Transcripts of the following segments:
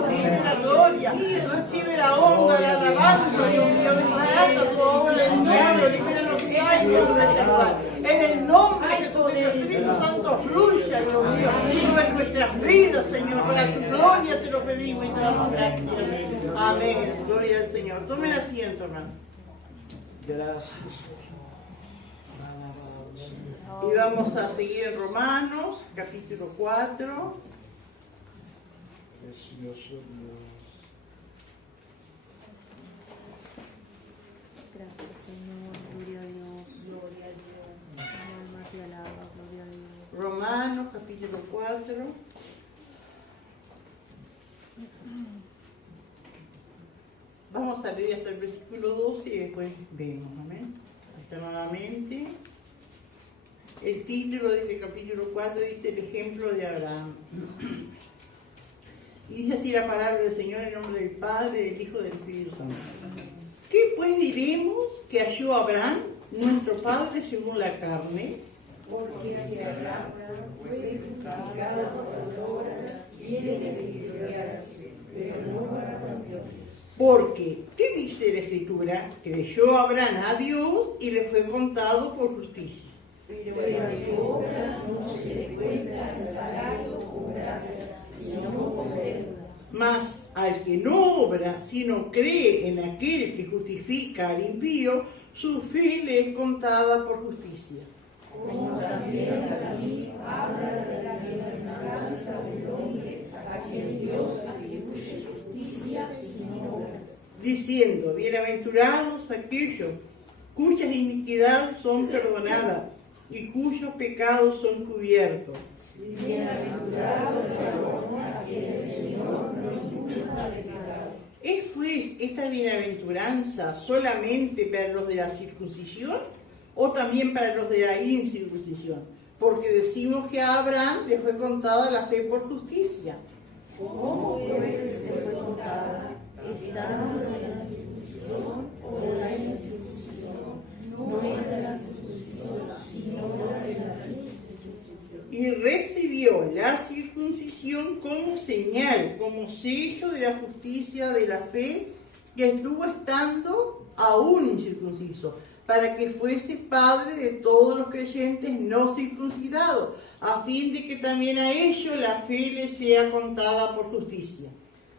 recibe la gloria, recibe la honra, la alabanza, Dios mío, desbarata tu obra del diablo, libera los años durante el cual. En el nombre de tu Espíritu Santo fluya, Dios mío, sobre nuestras vidas, Señor, para tu gloria te lo pedimos y te damos gracias. Amén. Gloria al Señor. Tomen asiento, hermano. Gracias. Y vamos a seguir en Romanos, capítulo 4. Precioso Dios. Gracias, Señor. Gloria a Dios. Gloria a Dios. Mi alma te alaba. Gloria a Dios. Romanos, capítulo 4. Vamos a leer hasta el versículo 12 y después vemos, amén. Hasta nuevamente. El título de este capítulo 4 dice el ejemplo de Abraham. Y dice así la palabra del Señor en nombre del Padre, del Hijo y del Espíritu Santo. ¿Qué pues diremos que halló Abraham, nuestro Padre según la carne? Porque si Abraham fue justificado por las obras, tiene de gloriarse, pero no para con Dios. Porque, ¿qué dice la Escritura? Creyó Abraham a Dios y le fue contado por justicia. Pero el que obra no se le cuenta el salario con gracias, sino con deuda. Mas al que no obra, sino cree en aquel que justifica al impío, su fe le es contada por justicia. Como también David habla de la bienaventuranza del hombre a quien Dios atribuye justicia sin obra. Diciendo, bienaventurados aquellos cuyas iniquidades son perdonadas y cuyos pecados son cubiertos. Bienaventurado el varón a quien el Señor no imputa de pecado. ¿Es pues esta bienaventuranza solamente para los de la circuncisión o también para los de la incircuncisión? Porque decimos que a Abraham le fue contada la fe por justicia. ¿Cómo pues le fue contada? ¿Estando en la circuncisión o en la incircuncisión? No en la circuncisión, sino en la incircuncisión. Y recibió la circuncisión como señal, como sello de la justicia de la fe, que estuvo estando aún incircunciso, para que fuese padre de todos los creyentes no circuncidados, a fin de que también a ellos la fe les sea contada por justicia.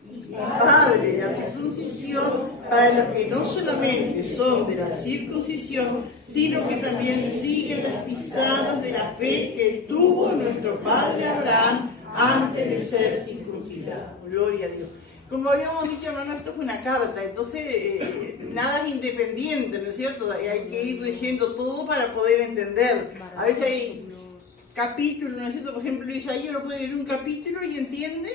Y padre de la circuncisión para los que no solamente son de la circuncisión, sino que también siguen las pisadas de la fe que tuvo nuestro padre Abraham antes de ser circuncidado. Gloria a Dios. Como habíamos dicho, hermano, esto es una carta, entonces nada es independiente, ¿no es cierto? Hay que ir leyendo todo para poder entender. A veces hay capítulos, ¿no es cierto? Por ejemplo, Isaías lo puede leer un capítulo y entiende,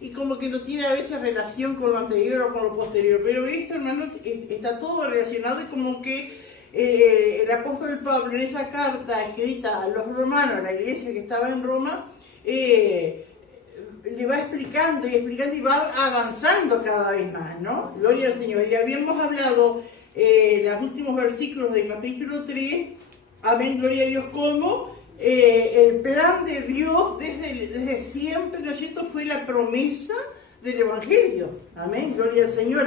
y como que no tiene a veces relación con lo anterior o con lo posterior. Pero esto, hermano, está todo relacionado y como que el apóstol Pablo en esa carta escrita a los romanos, a la iglesia que estaba en Roma, le va explicando y explicando y va avanzando cada vez más, ¿no? Gloria al Señor. Y habíamos hablado los últimos versículos del capítulo 3, amén, gloria a Dios, como el plan de Dios desde siempre, ¿no es cierto?, fue la promesa del Evangelio. Amén, gloria al Señor.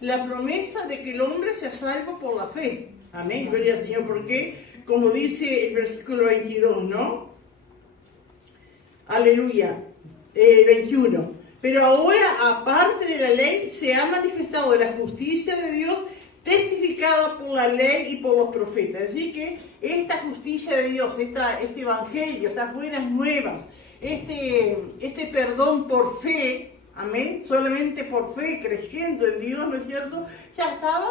La promesa de que el hombre sea salvo por la fe. Amén, gloria al Señor. Porque, como dice el versículo 22, ¿no? Aleluya. 21. Pero ahora, aparte de la ley, se ha manifestado la justicia de Dios testificada por la ley y por los profetas. Así que esta justicia de Dios, este evangelio, estas buenas nuevas, este perdón por fe, amén, solamente por fe, creyendo en Dios, ¿no es cierto?, ya estaba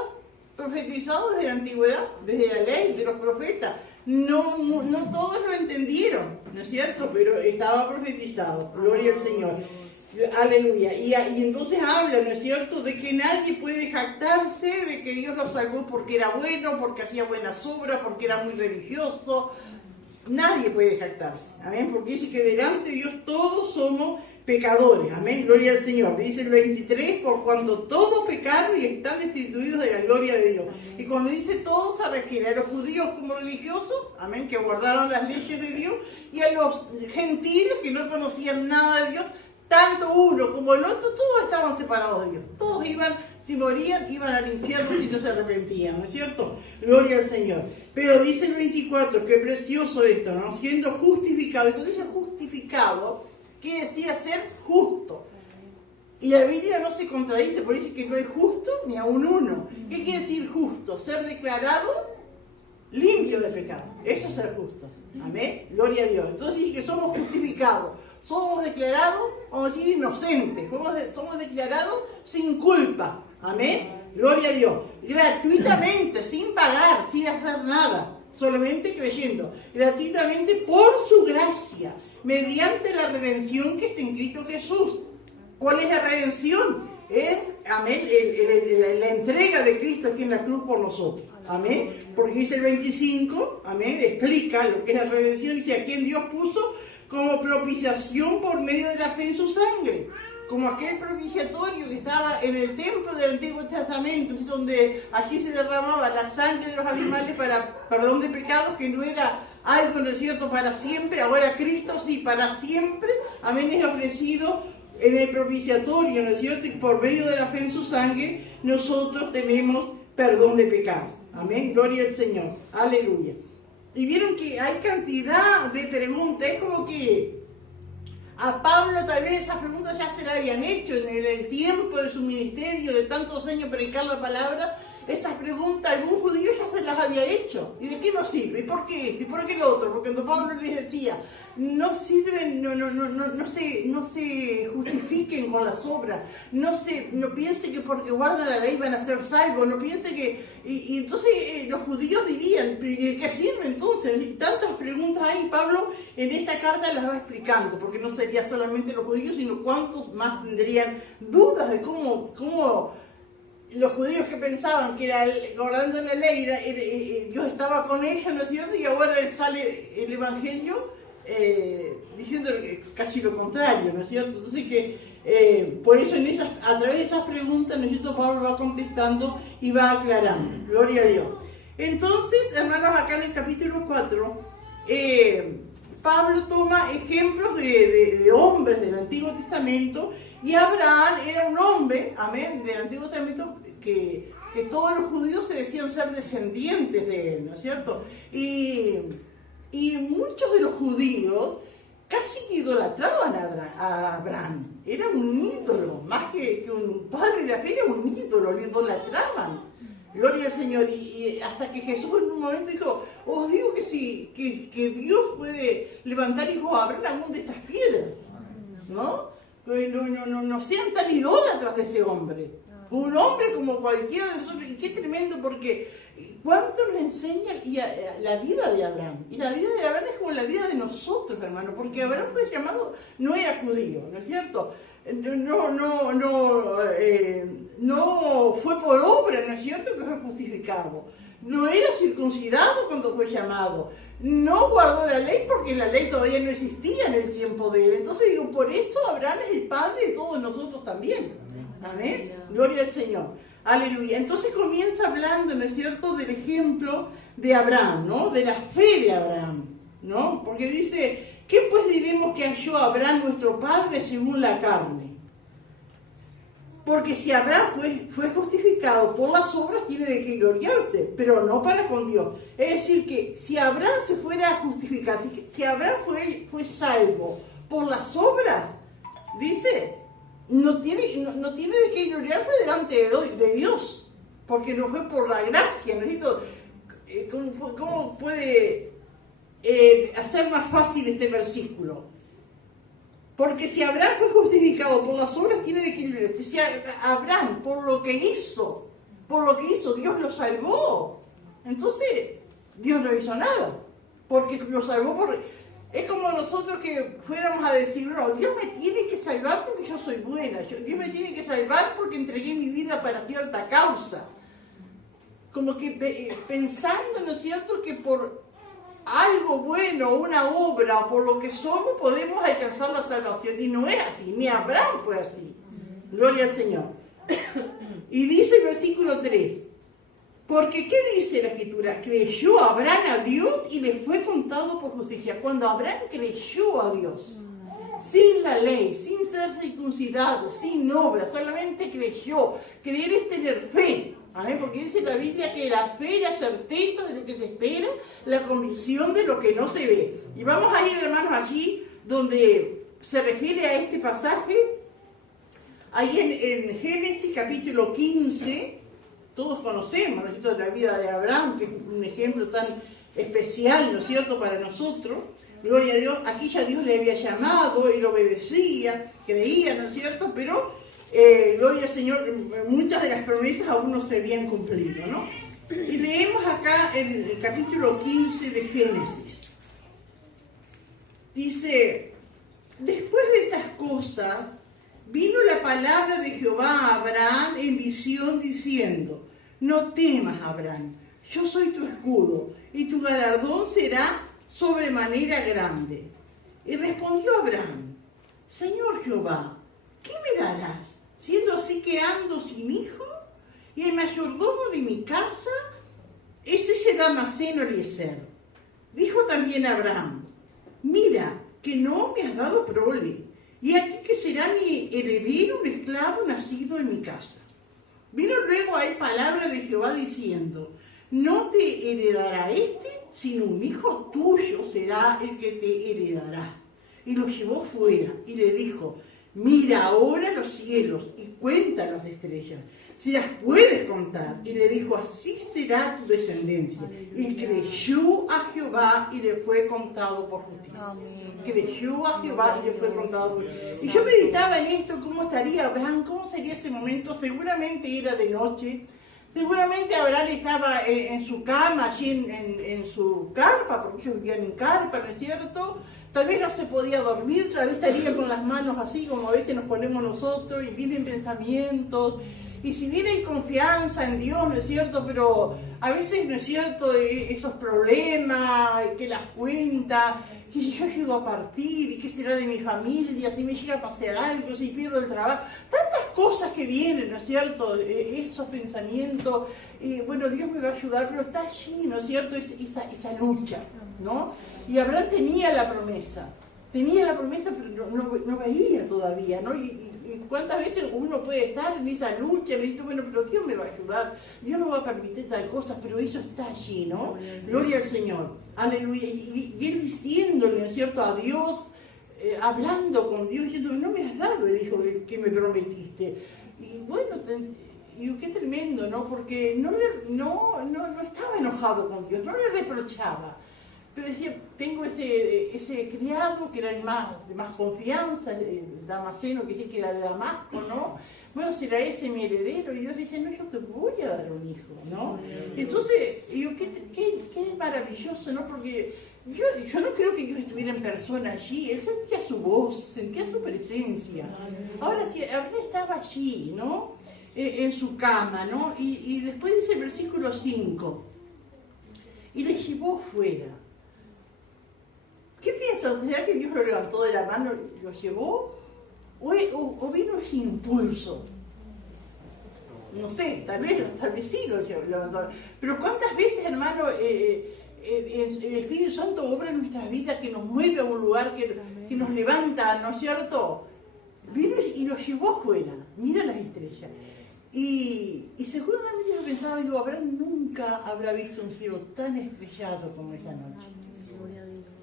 profetizado desde la antigüedad, desde la ley, de los profetas. No todos lo entendieron, ¿no es cierto?, pero estaba profetizado. Gloria al Señor. Aleluya. Y entonces habla, ¿no es cierto?, de que nadie puede jactarse de que Dios lo salvó porque era bueno, porque hacía buenas obras, porque era muy religioso. Nadie puede jactarse, amén, porque dice que delante de Dios todos somos pecadores, amén, gloria al Señor. Dice el 23, por cuanto todos pecaron y están destituidos de la gloria de Dios. Y cuando dice todos, se refiere a los judíos como religiosos, amén, que guardaron las leyes de Dios, y a los gentiles que no conocían nada de Dios, tanto uno como el otro, todos estaban separados de Dios. Todos iban, si morían, iban al infierno si no se arrepentían, ¿no es cierto? Gloria al Señor. Pero dice el 24, qué precioso esto, ¿no? Siendo justificado. Y cuando dice justificado, quiere decir ser justo. Y la Biblia no se contradice, porque dice que no hay justo ni aun uno. ¿Qué quiere decir justo? Ser declarado limpio de pecado. Eso es ser justo. Amén. Gloria a Dios. Entonces dice que somos justificados. Somos declarados, vamos a decir, inocentes. Somos declarados sin culpa. Amén. Gloria a Dios. Gratuitamente, sin pagar, sin hacer nada. Solamente creyendo. Gratuitamente por su gracia. Mediante la redención que está en Cristo Jesús. ¿Cuál es la redención? Es, amén, la entrega de Cristo aquí en la cruz por nosotros. Amén. Porque dice el 25, amén, explica lo que es la redención. Dice, a quien Dios puso como propiciación por medio de la fe en su sangre. Como aquel propiciatorio que estaba en el templo del Antiguo Testamento, donde aquí se derramaba la sangre de los animales para perdón de pecados, que no era algo, ¿no es cierto?, para siempre. Ahora Cristo sí, para siempre, amén, es ofrecido en el propiciatorio, ¿no es cierto? Y por medio de la fe en su sangre, nosotros tenemos perdón de pecados. Amén, gloria al Señor, aleluya. Y vieron que hay cantidad de preguntas, es como que a Pablo tal vez esas preguntas ya se las habían hecho en el tiempo de su ministerio, de tantos años predicar la palabra. Esas preguntas algún judío ya se las había hecho. ¿Y de qué nos sirve? ¿Y por qué esto? ¿Y por qué lo otro? Porque cuando Pablo les decía, no sirven, no se justifiquen con las obras, no piensen que porque guardan la ley van a ser salvos, no piensen que... Y entonces los judíos dirían, ¿de qué sirve entonces? Y tantas preguntas hay, Pablo en esta carta las va explicando, porque no sería solamente los judíos, sino cuántos más tendrían dudas de cómo los judíos que pensaban que guardando la ley Dios estaba con ellos, ¿no es cierto? Y ahora sale el Evangelio diciendo casi lo contrario, ¿no es cierto? Entonces que por eso a través de esas preguntas, ¿no es cierto?, Pablo va contestando y va aclarando. Gloria a Dios. Entonces, hermanos, acá en el capítulo 4, Pablo toma ejemplos de hombres del Antiguo Testamento. Y Abraham era un hombre, amén, del Antiguo Testamento, que todos los judíos se decían ser descendientes de él, ¿no es cierto? Y muchos de los judíos casi idolatraban a Abraham. Era un ídolo, más que un padre de la fe, era un ídolo, lo idolatraban. Gloria al Señor. Y hasta que Jesús en un momento dijo, os digo que Dios puede levantar hijos a Abraham aún de estas piedras, ¿no? No sean tan idólatras de ese hombre. Un hombre como cualquiera de nosotros. Y qué tremendo, porque cuánto nos enseña la vida de Abraham. Y la vida de Abraham es como la vida de nosotros, hermano. Porque Abraham fue llamado, no era judío, ¿no es cierto? No fue por obra, ¿no es cierto?, que fue justificado. No era circuncidado cuando fue llamado. No guardó la ley porque la ley todavía no existía en el tiempo de él. Entonces digo, por eso Abraham es el padre de todos nosotros también. Amén. Gloria al Señor. Aleluya. Entonces comienza hablando, ¿no es cierto?, del ejemplo de Abraham, ¿no? De la fe de Abraham, ¿no? Porque dice, ¿qué pues diremos que halló Abraham nuestro padre según la carne? Porque si Abraham fue justificado por las obras, tiene de qué gloriarse, pero no para con Dios. Es decir, que si Abraham se fuera a justificar, si Abraham fue salvo por las obras, dice, no tiene de qué gloriarse delante de Dios, porque no fue por la gracia. ¿Cómo puede hacer más fácil este versículo? Porque si Abraham fue justificado por las obras, tiene de qué gloriarse. Si Abraham, por lo que hizo, Dios lo salvó, entonces Dios no hizo nada, porque lo salvó Es como nosotros que fuéramos a decir, no, Dios me tiene que salvar porque yo soy buena, Dios me tiene que salvar porque entregué mi vida para cierta causa. Como que pensando, ¿no es cierto?, que por algo bueno, una obra, por lo que somos, podemos alcanzar la salvación. Y no es así, ni Abraham fue así. Gloria al Señor. Y dice el versículo 3, porque ¿qué dice la Escritura? Creyó Abraham a Dios y le fue contado por justicia. Cuando Abraham creyó a Dios, sin la ley, sin ser circuncidado, sin obra, solamente creyó. Creer es tener fe. Amén, porque dice la Biblia que la fe es la certeza de lo que se espera, la convicción de lo que no se ve. Y vamos a ir, hermanos, allí donde se refiere a este pasaje, ahí en Génesis capítulo 15, todos conocemos, ¿no es cierto?, la vida de Abraham, que es un ejemplo tan especial, ¿no es cierto?, para nosotros. Gloria a Dios, aquí ya Dios le había llamado, él obedecía, creía, ¿no es cierto?, pero gloria al Señor, muchas de las promesas aún no se habían cumplido, ¿no? Y leemos acá en el capítulo 15 de Génesis. Dice, después de estas cosas, vino la palabra de Jehová a Abraham en visión diciendo, no temas, Abraham, yo soy tu escudo, y tu galardón será sobremanera grande. Y respondió Abraham, Señor Jehová, ¿qué me darás? Siendo así que ando sin hijo, y el mayordomo de mi casa es ese Damaseno Eliezer. Dijo también Abraham, mira, que no me has dado prole, y aquí que será mi heredero un esclavo nacido en mi casa. Vino luego a él palabra de Jehová diciendo, no te heredará sino un hijo tuyo será el que te heredará. Y lo llevó fuera, y le dijo, mira ahora los cielos y cuenta las estrellas, si las puedes contar. Y le dijo, así será tu descendencia. Y creyó a Jehová y le fue contado por justicia. Creyó a Jehová y le fue contado por justicia. Y yo meditaba en esto, cómo estaría Abraham, cómo sería ese momento. Seguramente era de noche, seguramente Abraham estaba en su cama, allí en su carpa, porque ellos vivían en carpa, ¿no es cierto? Tal vez no se podía dormir, tal vez estaría con las manos así como a veces nos ponemos nosotros y vienen pensamientos. Y si bien hay confianza en Dios, ¿no es cierto? Pero a veces, ¿no es cierto?, esos problemas, que las cuentas, que si yo llego a partir, y qué será de mi familia, si me llega a pasar algo, si pierdo el trabajo, tantas cosas que vienen, ¿no es cierto?, esos pensamientos, y bueno, Dios me va a ayudar, pero está allí, ¿no es cierto?, esa lucha, ¿no? Y Abraham tenía la promesa, pero no veía todavía, ¿no? Y cuántas veces uno puede estar en esa lucha, me dice, bueno, pero Dios me va a ayudar, Dios no va a permitir tal cosa, pero eso está allí, ¿no? Gloria al Señor, aleluya, y él diciéndole, ¿no es cierto?, a Dios, hablando con Dios, diciendo, no me has dado el hijo que me prometiste. Y bueno, y qué tremendo, ¿no? Porque no estaba enojado con Dios, no le reprochaba. Pero decía, tengo ese criado que era el de más confianza, el Damaseno, que era de Damasco, ¿no? Bueno, será ese mi heredero. Y Dios dice, no, yo te voy a dar un hijo, ¿no? Entonces, digo, qué maravilloso, ¿no? Porque yo no creo que Dios estuviera en persona allí. Él sentía su voz, sentía su presencia. Ahora sí, Abraham estaba allí, ¿no? En su cama, ¿no? Y después dice el versículo 5, y le llevó fuera. ¿Qué piensas? ¿Será que Dios lo levantó de la mano y lo llevó? ¿O vino ese impulso? No sé, tal vez sí lo levantó. Pero ¿cuántas veces, hermano, el Espíritu Santo obra en nuestras vidas, que nos mueve a un lugar, que nos levanta, ¿no es cierto? Vino y lo llevó fuera. Mira las estrellas. Y seguramente yo pensaba, digo, Abraham nunca habrá visto un cielo tan estrellado como esa noche.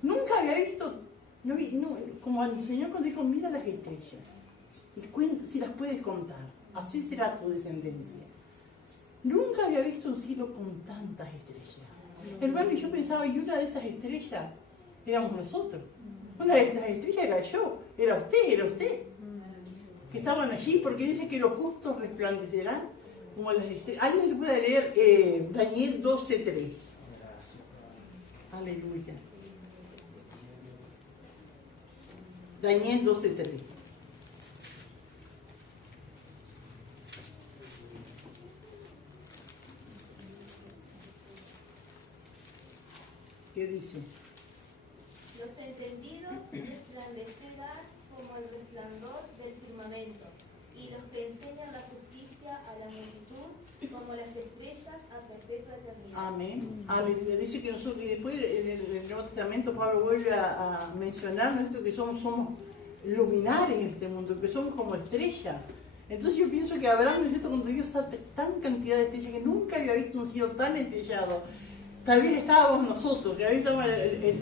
Nunca había visto, como el Señor cuando dijo, mira las estrellas, y si las puedes contar, así será tu descendencia. Nunca había visto un cielo con tantas estrellas. Hermano, y yo pensaba, y una de esas estrellas éramos nosotros. Una de estas estrellas era yo, era usted, que estaban allí, porque dice que los justos resplandecerán como las estrellas. ¿Alguien se puede leer Daniel 12:3? Aleluya. Daniel 12:3. ¿Qué dice? Los entendidos resplandecerán como el resplandor del firmamento, y los que enseñan la justicia a la multitud como las estrellas a perpetua eternidad. Amén. Aleluya. Dice que nosotros, y después en el Nuevo Testamento Pablo vuelve a mencionar, ¿no?, que somos luminares en este mundo, que somos como estrellas. Entonces yo pienso que Abraham, ¿no es cierto?, cuando Dios hace tan cantidad de estrellas, que nunca había visto un cielo tan estrellado. Tal vez estábamos nosotros, que estaban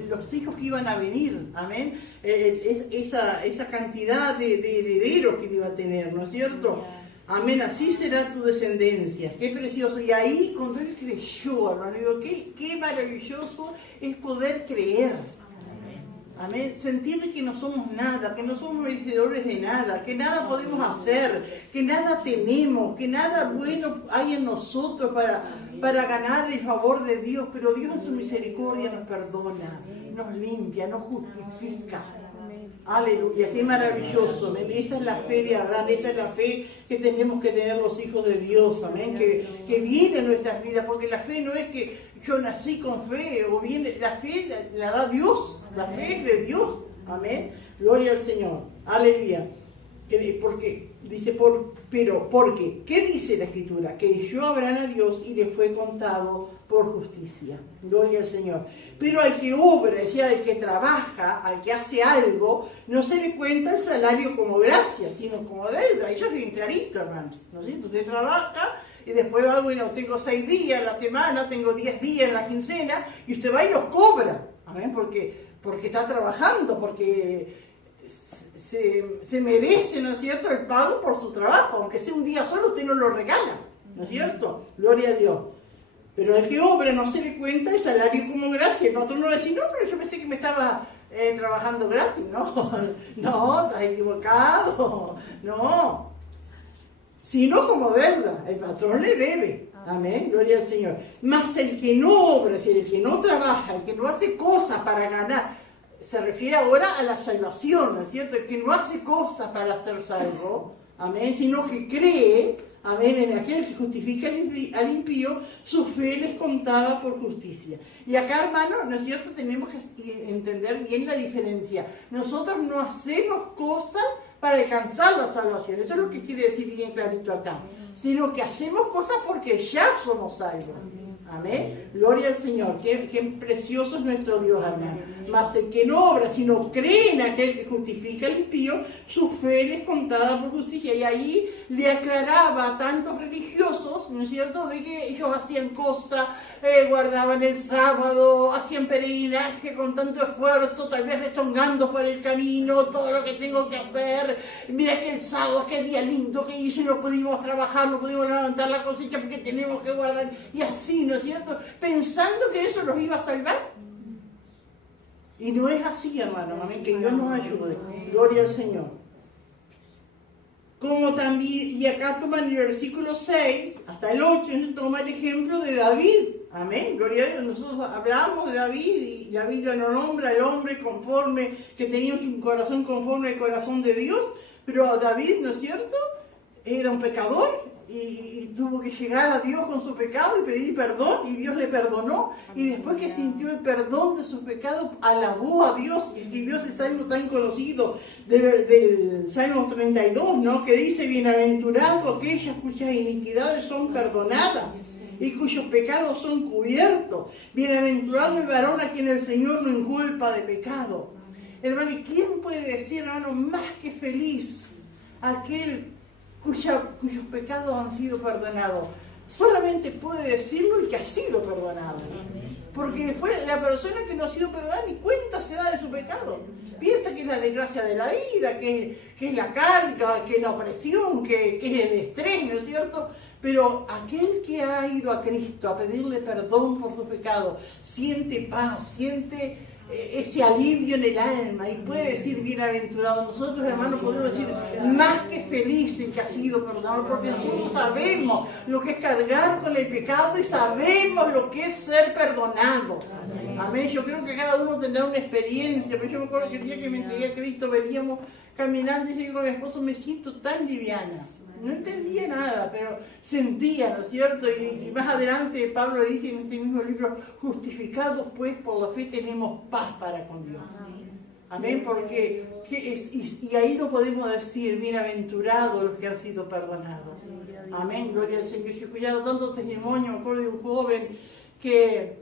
los hijos que iban a venir, amén, esa cantidad de herederos que iba a tener, ¿no es cierto? Amén, así será tu descendencia. Qué precioso. Y ahí cuando él creyó, hermano, digo, qué maravilloso es poder creer. Amén. Sentir que no somos nada, que no somos merecedores de nada, que nada podemos hacer, que nada tenemos, que nada bueno hay en nosotros para ganar el favor de Dios. Pero Dios en su misericordia nos perdona, nos limpia, nos justifica. Aleluya, qué maravilloso. Amén. Esa es la fe de Abraham, esa es la fe que tenemos que tener los hijos de Dios. Amén. Que viene en nuestras vidas, porque la fe no es que yo nací con fe, o viene, la fe la da Dios, la fe es de Dios. Amén. Gloria al Señor. Aleluya. Porque dice, porque, ¿qué dice la Escritura? Que eligió a Abraham a Dios y le fue contado por justicia. Gloria al Señor. Pero al que obra, es decir, al que trabaja, al que hace algo, no se le cuenta el salario como gracia, sino como deuda. Eso es bien clarito, hermano. ¿No es cierto? Usted trabaja y después va, bueno, tengo 6 días en la semana, tengo 10 días en la quincena, y usted va y los cobra. ¿Amén? Porque está trabajando, porque se merece, ¿no es cierto?, el pago por su trabajo. Aunque sea un día solo, usted no lo regala, ¿no es cierto? Gloria a Dios. Pero el que obra no se le cuenta el salario como gracia. El patrón no va a decir, no, pero yo pensé que me estaba trabajando gratis. No, estás equivocado. No. Sino como deuda. El patrón le debe. Amén, gloria al Señor. Mas el que no obra, es decir, el que no trabaja, el que no hace cosas para ganar, se refiere ahora a la salvación, ¿no es cierto? El que no hace cosas para ser salvo, amén, sino que cree, amén, en aquel que justifica al impío, su fe es contada por justicia. Y acá, hermano, ¿no es cierto?, tenemos que entender bien la diferencia. Nosotros no hacemos cosas para alcanzar la salvación, eso es lo que quiere decir bien clarito acá, sino que hacemos cosas porque ya somos salvos. Amén. Gloria al Señor. Qué precioso es nuestro Dios, hermano. Mas el que no obra, sino cree en aquel que justifica al impío, su fe es contada por justicia. Y ahí le aclaraba a tantos religiosos, ¿no es cierto?, de que ellos hacían cosas, guardaban el sábado, hacían peregrinaje con tanto esfuerzo, tal vez rezongando por el camino, todo lo que tengo que hacer. Mira que el sábado, qué día lindo que hizo, y no pudimos trabajar, no pudimos levantar la cosecha porque tenemos que guardar. Y así, ¿no es cierto?, pensando que eso los iba a salvar. Y no es así, hermano. Amén. Que Dios nos ayude. Gloria al Señor. Como también, y acá toman el versículo 6 hasta el 8, toma el ejemplo de David. Amén. Gloria a Dios. Nosotros hablamos de David, y David lo nombra el hombre conforme, que tenía un corazón conforme al corazón de Dios. Pero David, ¿no es cierto?, era un pecador. Y tuvo que llegar a Dios con su pecado y pedir perdón, y Dios le perdonó, y después que sintió el perdón de sus pecados, alabó a Dios y escribió ese salmo tan conocido del Salmo 32, ¿no?, que dice: bienaventurado aquellas cuyas iniquidades son perdonadas y cuyos pecados son cubiertos. Bienaventurado el varón a quien el Señor no inculpa de pecado. Hermano, ¿y quién puede decir, hermano, más que feliz aquel cuyos pecados han sido perdonados? Solamente puede decirlo el que ha sido perdonado. Porque después la persona que no ha sido perdonada ni cuenta se da de su pecado. Piensa que es la desgracia de la vida, que es la carga, que es la opresión, que es el estrés, ¿no es cierto? Pero aquel que ha ido a Cristo a pedirle perdón por sus pecados, siente paz, siente ese alivio en el alma, y puede decir: bienaventurado. Nosotros, hermanos, podemos decir más que feliz el que ha sido perdonado, porque nosotros sabemos lo que es cargar con el pecado y sabemos lo que es ser perdonado. Amén. Yo creo que cada uno tendrá una experiencia, pero yo me acuerdo que el día que me entregué a Cristo veníamos caminando y le digo a mi esposo: me siento tan liviana. No entendía nada, pero sentía, ¿no es cierto? Y más adelante Pablo dice en este mismo libro: justificados pues por la fe tenemos paz para con Dios. Amén, porque y ahí lo podemos decir: bienaventurados los que han sido perdonados. Amén, gloria al Señor. Yo he escuchado tantos testimonios. Me acuerdo de un joven que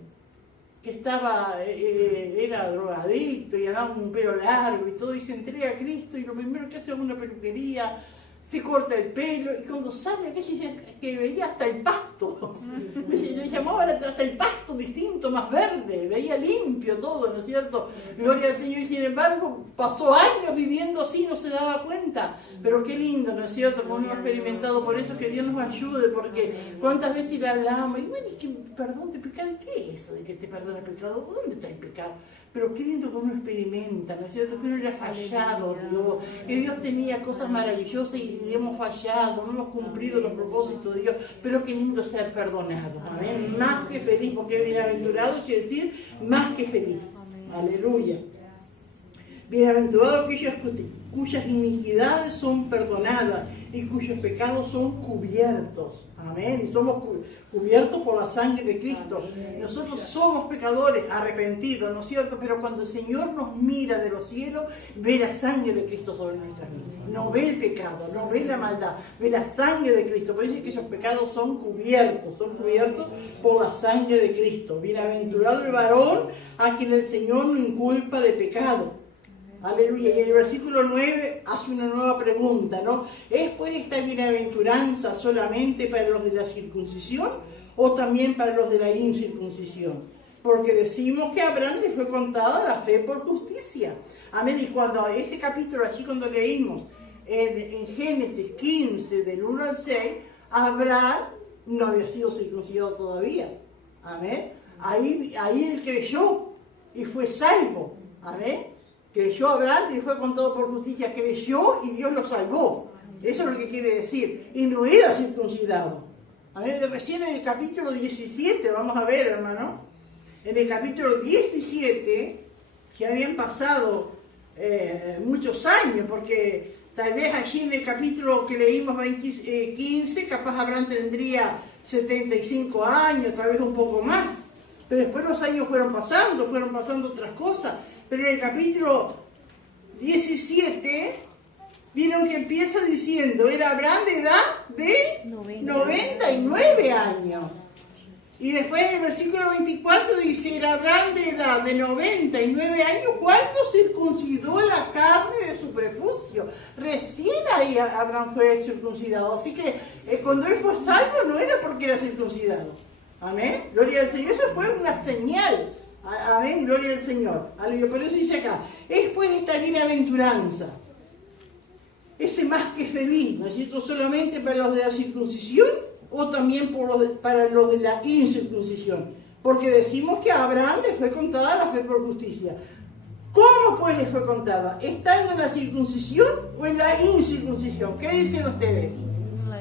que estaba, era drogadicto y andaba con un pelo largo y todo, y se entrega a Cristo, y lo primero que hace es una peluquería, se corta el pelo, y cuando sale aquella que veía hasta el pasto, le llamaban hasta el pasto distinto, más verde, veía limpio todo, ¿no es cierto? Gloria al Señor, y sin embargo pasó años viviendo así, no se daba cuenta, pero qué lindo, ¿no es cierto? Como uno ha experimentado, por eso que Dios nos ayude, porque cuántas veces le hablamos, y bueno, ¿y qué perdón de pecado? ¿Qué es eso de que te perdona el pecado? ¿Dónde está el pecado? Pero qué lindo que uno experimenta, ¿no es cierto? Que uno le ha fallado a Dios, que Dios tenía cosas maravillosas y hemos fallado, no hemos cumplido los propósitos de Dios, pero qué lindo ser perdonado, amén. Más que feliz, porque bienaventurado quiere decir más que feliz, aleluya. Bienaventurados aquellos cuyas iniquidades son perdonadas y cuyos pecados son cubiertos. Amén. Y somos cubiertos por la sangre de Cristo. Nosotros somos pecadores arrepentidos, ¿no es cierto? Pero cuando el Señor nos mira de los cielos, ve la sangre de Cristo sobre nuestras vidas. No ve el pecado, no ve la maldad, ve la sangre de Cristo. Por eso es que esos pecados son cubiertos por la sangre de Cristo. Bienaventurado el varón a quien el Señor no inculpa de pecado. Aleluya. Y en el versículo 9 hace una nueva pregunta, ¿no? ¿Es pues esta bienaventuranza solamente para los de la circuncisión o también para los de la incircuncisión? Porque decimos que a Abraham le fue contada la fe por justicia. Amén. Y cuando ese capítulo aquí, cuando leímos en Génesis 15, del 1 al 6, Abraham no había sido circuncidado todavía. Amén. Ahí él creyó y fue salvo. Amén. Creyó Abraham y le fue contado por justicia. Creyó y Dios lo salvó. Eso es lo que quiere decir. Y no era circuncidado. A ver, recién en el capítulo 17, vamos a ver, hermano. En el capítulo 17, que habían pasado muchos años, porque tal vez allí en el capítulo que leímos 15, capaz Abraham tendría 75 años, tal vez un poco más. Pero después los años fueron pasando otras cosas. Pero en el capítulo 17, vieron que empieza diciendo, era Abraham de edad de 99 años. Y después en el versículo 24 dice, era Abraham de edad de 99 años cuando circuncidó la carne de su prepucio. Recién ahí Abraham fue circuncidado. Así que cuando él fue salvo no era porque era circuncidado. Amén. Gloria al Señor. Eso fue una señal. Amén, gloria al Señor. Aleluya. Por eso dice acá, es pues esta bienaventuranza, ese más que feliz, ¿no es cierto? Solamente para los de la circuncisión o también para los de la incircuncisión. Porque decimos que a Abraham le fue contada la fe por justicia. ¿Cómo pues le fue contada? ¿Estando en la circuncisión o en la incircuncisión? ¿Qué dicen ustedes?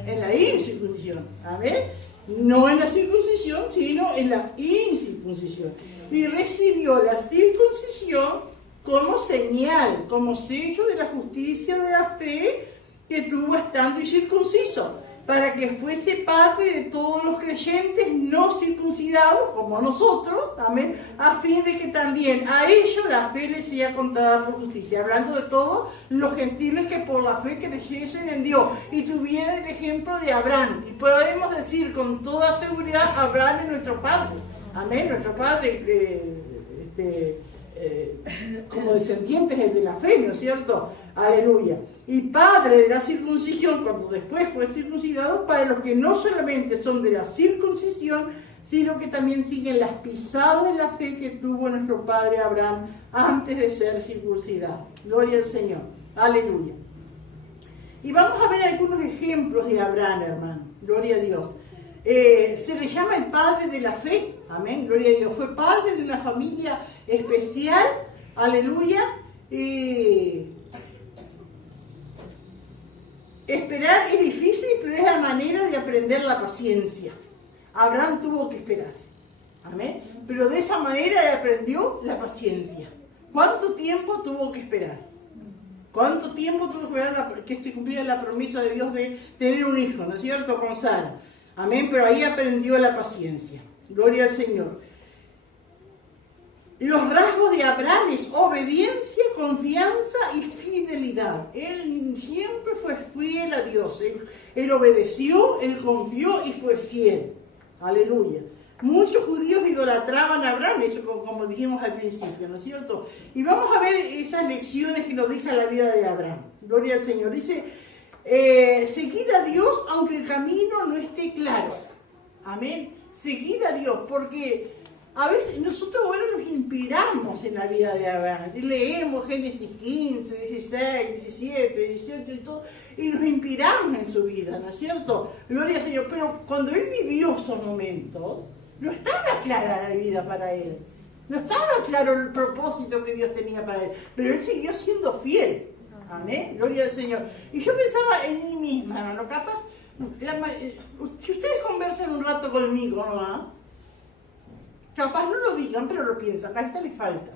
En la incircuncisión. Amén. No en la circuncisión, sino en la incircuncisión. Y recibió la circuncisión como señal, como sello de la justicia de la fe que tuvo estando incircunciso, para que fuese padre de todos los creyentes no circuncidados, como nosotros, amén, a fin de que también a ellos la fe les sea contada por justicia, hablando de todos los gentiles que por la fe creyesen en Dios y tuvieran el ejemplo de Abraham. Y podemos decir con toda seguridad, Abraham es nuestro padre, amén, nuestro padre, como descendientes de la fe, ¿no es cierto? Aleluya. Y padre de la circuncisión, cuando después fue circuncidado, para los que no solamente son de la circuncisión, sino que también siguen las pisadas de la fe que tuvo nuestro padre Abraham antes de ser circuncidado. Gloria al Señor. Aleluya. Y vamos a ver algunos ejemplos de Abraham, hermano. Gloria a Dios. Se le llama el padre de la fe. Amén. Gloria a Dios. Fue padre de una familia especial. Aleluya. Esperar es difícil, pero es la manera de aprender la paciencia. Abraham tuvo que esperar. Amén. Pero de esa manera él aprendió la paciencia. ¿Cuánto tiempo tuvo que esperar? ¿Cuánto tiempo tuvo que esperar que se cumpliera la promesa de Dios de tener un hijo, ¿no es cierto? Con Sara. Amén. Pero ahí aprendió la paciencia. Gloria al Señor. Los rasgos de Abraham es obediencia, confianza y fidelidad. Él siempre fue fiel a Dios. Él obedeció, él confió y fue fiel. Aleluya. Muchos judíos idolatraban a Abraham, eso como dijimos al principio, ¿no es cierto? Y vamos a ver esas lecciones que nos deja la vida de Abraham. Gloria al Señor. Dice, seguir a Dios aunque el camino no esté claro. Amén. Seguir a Dios, porque a veces nosotros ahora nos inspiramos en la vida de Abraham. Y leemos Génesis 15, 16, 17, 18 y todo, y nos inspiramos en su vida, ¿no es cierto? Gloria al Señor. Pero cuando él vivió esos momentos, no estaba clara la vida para él. No estaba claro el propósito que Dios tenía para él. Pero él siguió siendo fiel. Amén. Gloria al Señor. Y yo pensaba en mí misma, hermano, capaz, si ustedes conversan un rato conmigo, ¿no? Capaz no lo digan, pero lo piensan. A esta le falta.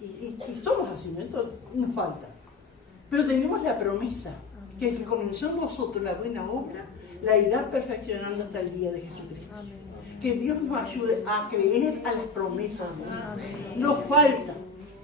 Y somos así, ¿no? Esto nos falta. Pero tenemos la promesa que el que comenzó en vosotros la buena obra, la irá perfeccionando hasta el día de Jesucristo. Que Dios nos ayude a creer a las promesas de Dios. Nos falta.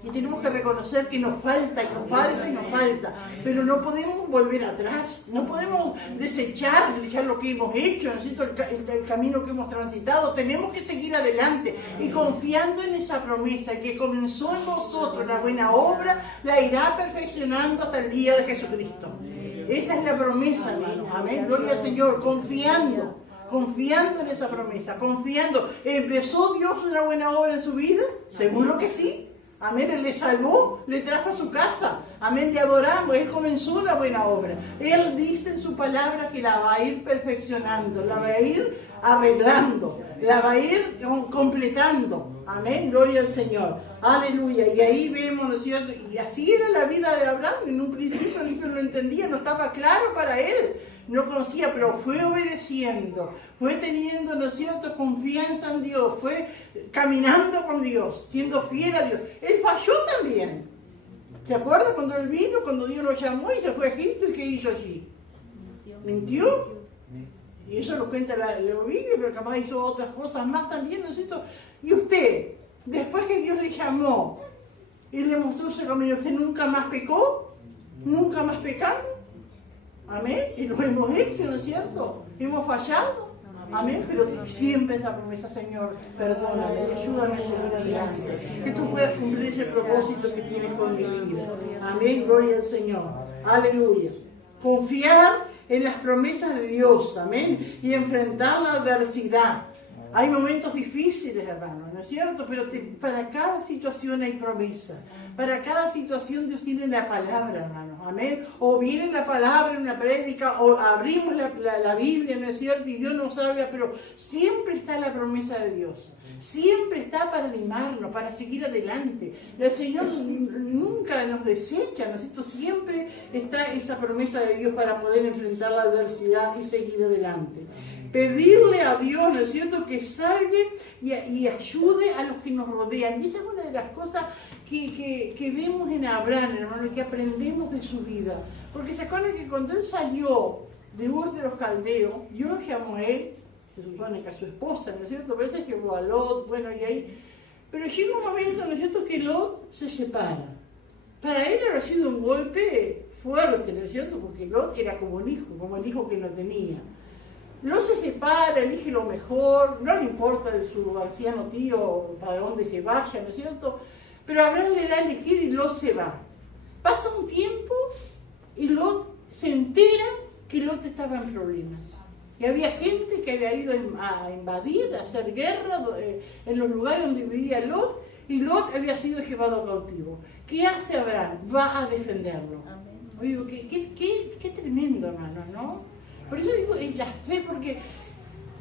Y tenemos que reconocer que nos falta, y nos falta, y nos falta. Pero no podemos volver atrás. No podemos desechar ya lo que hemos hecho, el camino que hemos transitado. Tenemos que seguir adelante. Y confiando en esa promesa, que comenzó en nosotros la buena obra, la irá perfeccionando hasta el día de Jesucristo. Esa es la promesa, hermano. Amén. Gloria al Señor. Confiando en esa promesa. Confiando. ¿Empezó Dios una buena obra en su vida? Seguro que sí. Amén, Él le salvó, le trajo a su casa. Amén, le adoramos, Él comenzó la buena obra. Él dice en su palabra que la va a ir perfeccionando, la va a ir arreglando, la va a ir completando. Amén, gloria al Señor. Aleluya. Y ahí vemos, ¿no es cierto? Y así era la vida de Abraham. En un principio no lo entendía, no estaba claro para él. No conocía, pero fue obedeciendo, fue teniendo, ¿no es cierto?, confianza en Dios, fue caminando con Dios, siendo fiel a Dios. Él falló también. ¿Se acuerda cuando él vino, cuando Dios lo llamó y se fue a Egipto? ¿Y qué hizo allí? ¿Mintió? Y eso lo cuenta la Biblia, pero capaz hizo otras cosas más también, ¿no es cierto? Y usted, después que Dios le llamó y le mostró ese camino, ¿usted nunca más pecó? ¿Nunca más pecado? Amén, y lo hemos hecho, ¿no es cierto? Hemos fallado, amén, pero siempre esa promesa, Señor, perdóname, ayúdame a seguir adelante, que tú puedas cumplir ese propósito que tienes con mi vida. Amén, gloria al Señor, aleluya. Confiar en las promesas de Dios, amén, y enfrentar la adversidad. Hay momentos difíciles, hermano, ¿no es cierto? Pero para cada situación hay promesa. Para cada situación Dios tiene la palabra, hermano. Amén. O viene la palabra en una prédica, o abrimos la Biblia, ¿no es cierto? Y Dios nos habla, pero siempre está la promesa de Dios. Siempre está para animarnos, para seguir adelante. El Señor nunca nos desecha, ¿no es cierto? Siempre está esa promesa de Dios para poder enfrentar la adversidad y seguir adelante. Pedirle a Dios, ¿no es cierto?, que salve y ayude a los que nos rodean. Y esa es una de las cosas que vemos en Abraham, hermano, que aprendemos de su vida. Porque se acuerdan que cuando él salió de Ur de los Caldeos, Dios lo llamó a él, se supone que a su esposa, ¿no es cierto? Pero se llevó a Lot, bueno, y ahí. Pero llega un momento, ¿no es cierto?, que Lot se separa. Para él habrá sido un golpe fuerte, ¿no es cierto?, porque Lot era como un hijo, como el hijo que no tenía. No se separa, elige lo mejor, no le importa de su anciano tío para dónde se vaya, ¿no es cierto? Pero Abraham le da a elegir y Lot se va. Pasa un tiempo y Lot se entera que Lot estaba en problemas. Y había gente que había ido a invadir, a hacer guerra en los lugares donde vivía Lot, y Lot había sido llevado cautivo. ¿Qué hace Abraham? Va a defenderlo. Oigo, qué tremendo, hermano, ¿no? Por eso digo, es la fe, porque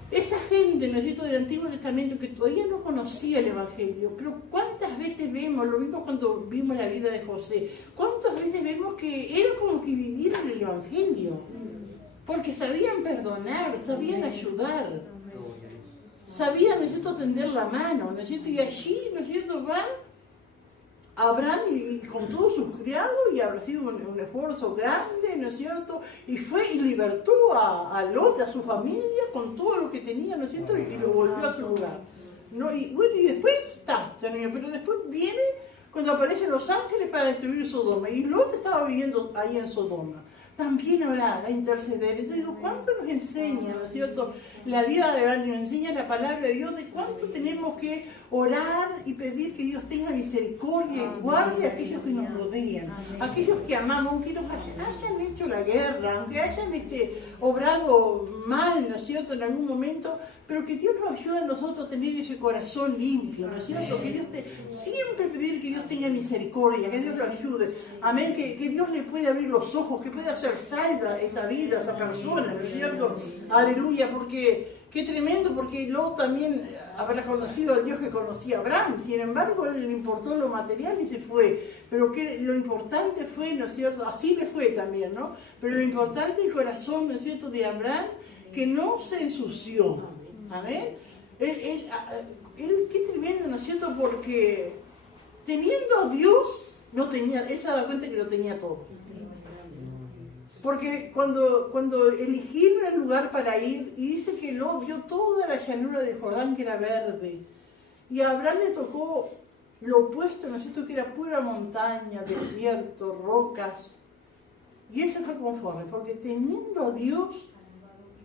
esa gente, ¿no es cierto?, del Antiguo Testamento que todavía no conocía el Evangelio, pero ¿cuántas veces vemos, lo vimos cuando vimos la vida de José, cuántas veces vemos que era como que vivieron el Evangelio? Porque sabían perdonar, sabían ayudar, sabían, ¿no es cierto?, tender la mano, ¿no es cierto? Y allí, ¿no es cierto?, van Abraham y con todos sus criados, y habrá sido un esfuerzo grande, ¿no es cierto? Y fue y libertó a Lot, a su familia, con todo lo que tenía, ¿no es cierto? Y lo volvió a su lugar. ¿No? Y bueno, y después está, pero después viene cuando aparecen los ángeles para destruir Sodoma. Y Lot estaba viviendo ahí en Sodoma. también orar, a interceder. Yo digo, ¿cuánto nos enseña, ¿no es cierto? La vida de Abraham nos enseña la palabra de Dios de cuánto tenemos que orar y pedir que Dios tenga misericordia y guarde a aquellos que nos rodean, aquellos que amamos, aunque nos hayan hecho la guerra, aunque hayan obrado mal, ¿no es cierto?, en algún momento, pero que Dios nos ayude a nosotros a tener ese corazón limpio, ¿no es cierto? Que Dios siempre pedir que Dios tenga misericordia, que Dios lo ayude, amén, que Dios le pueda abrir los ojos, que pueda hacer salva esa vida, esa persona, ¿no es cierto? Aleluya, porque qué tremendo, porque Lot también habrá conocido al Dios que conocía a Abraham, sin embargo, a él le importó lo material y se fue, pero que lo importante fue, ¿no es cierto? Así le fue también, ¿no? Pero lo importante el corazón, ¿no es cierto?, de Abraham, que no se ensució, amén. Él, qué tremendo, ¿no es cierto?, porque teniendo a Dios, no tenía, él se daba cuenta que lo tenía todo. Porque cuando eligieron el lugar para ir, y dice que Lot vio toda la llanura de Jordán que era verde, y a Abraham le tocó lo opuesto, ¿no es cierto?, que era pura montaña, desierto, rocas, y él se fue conforme, porque teniendo a Dios,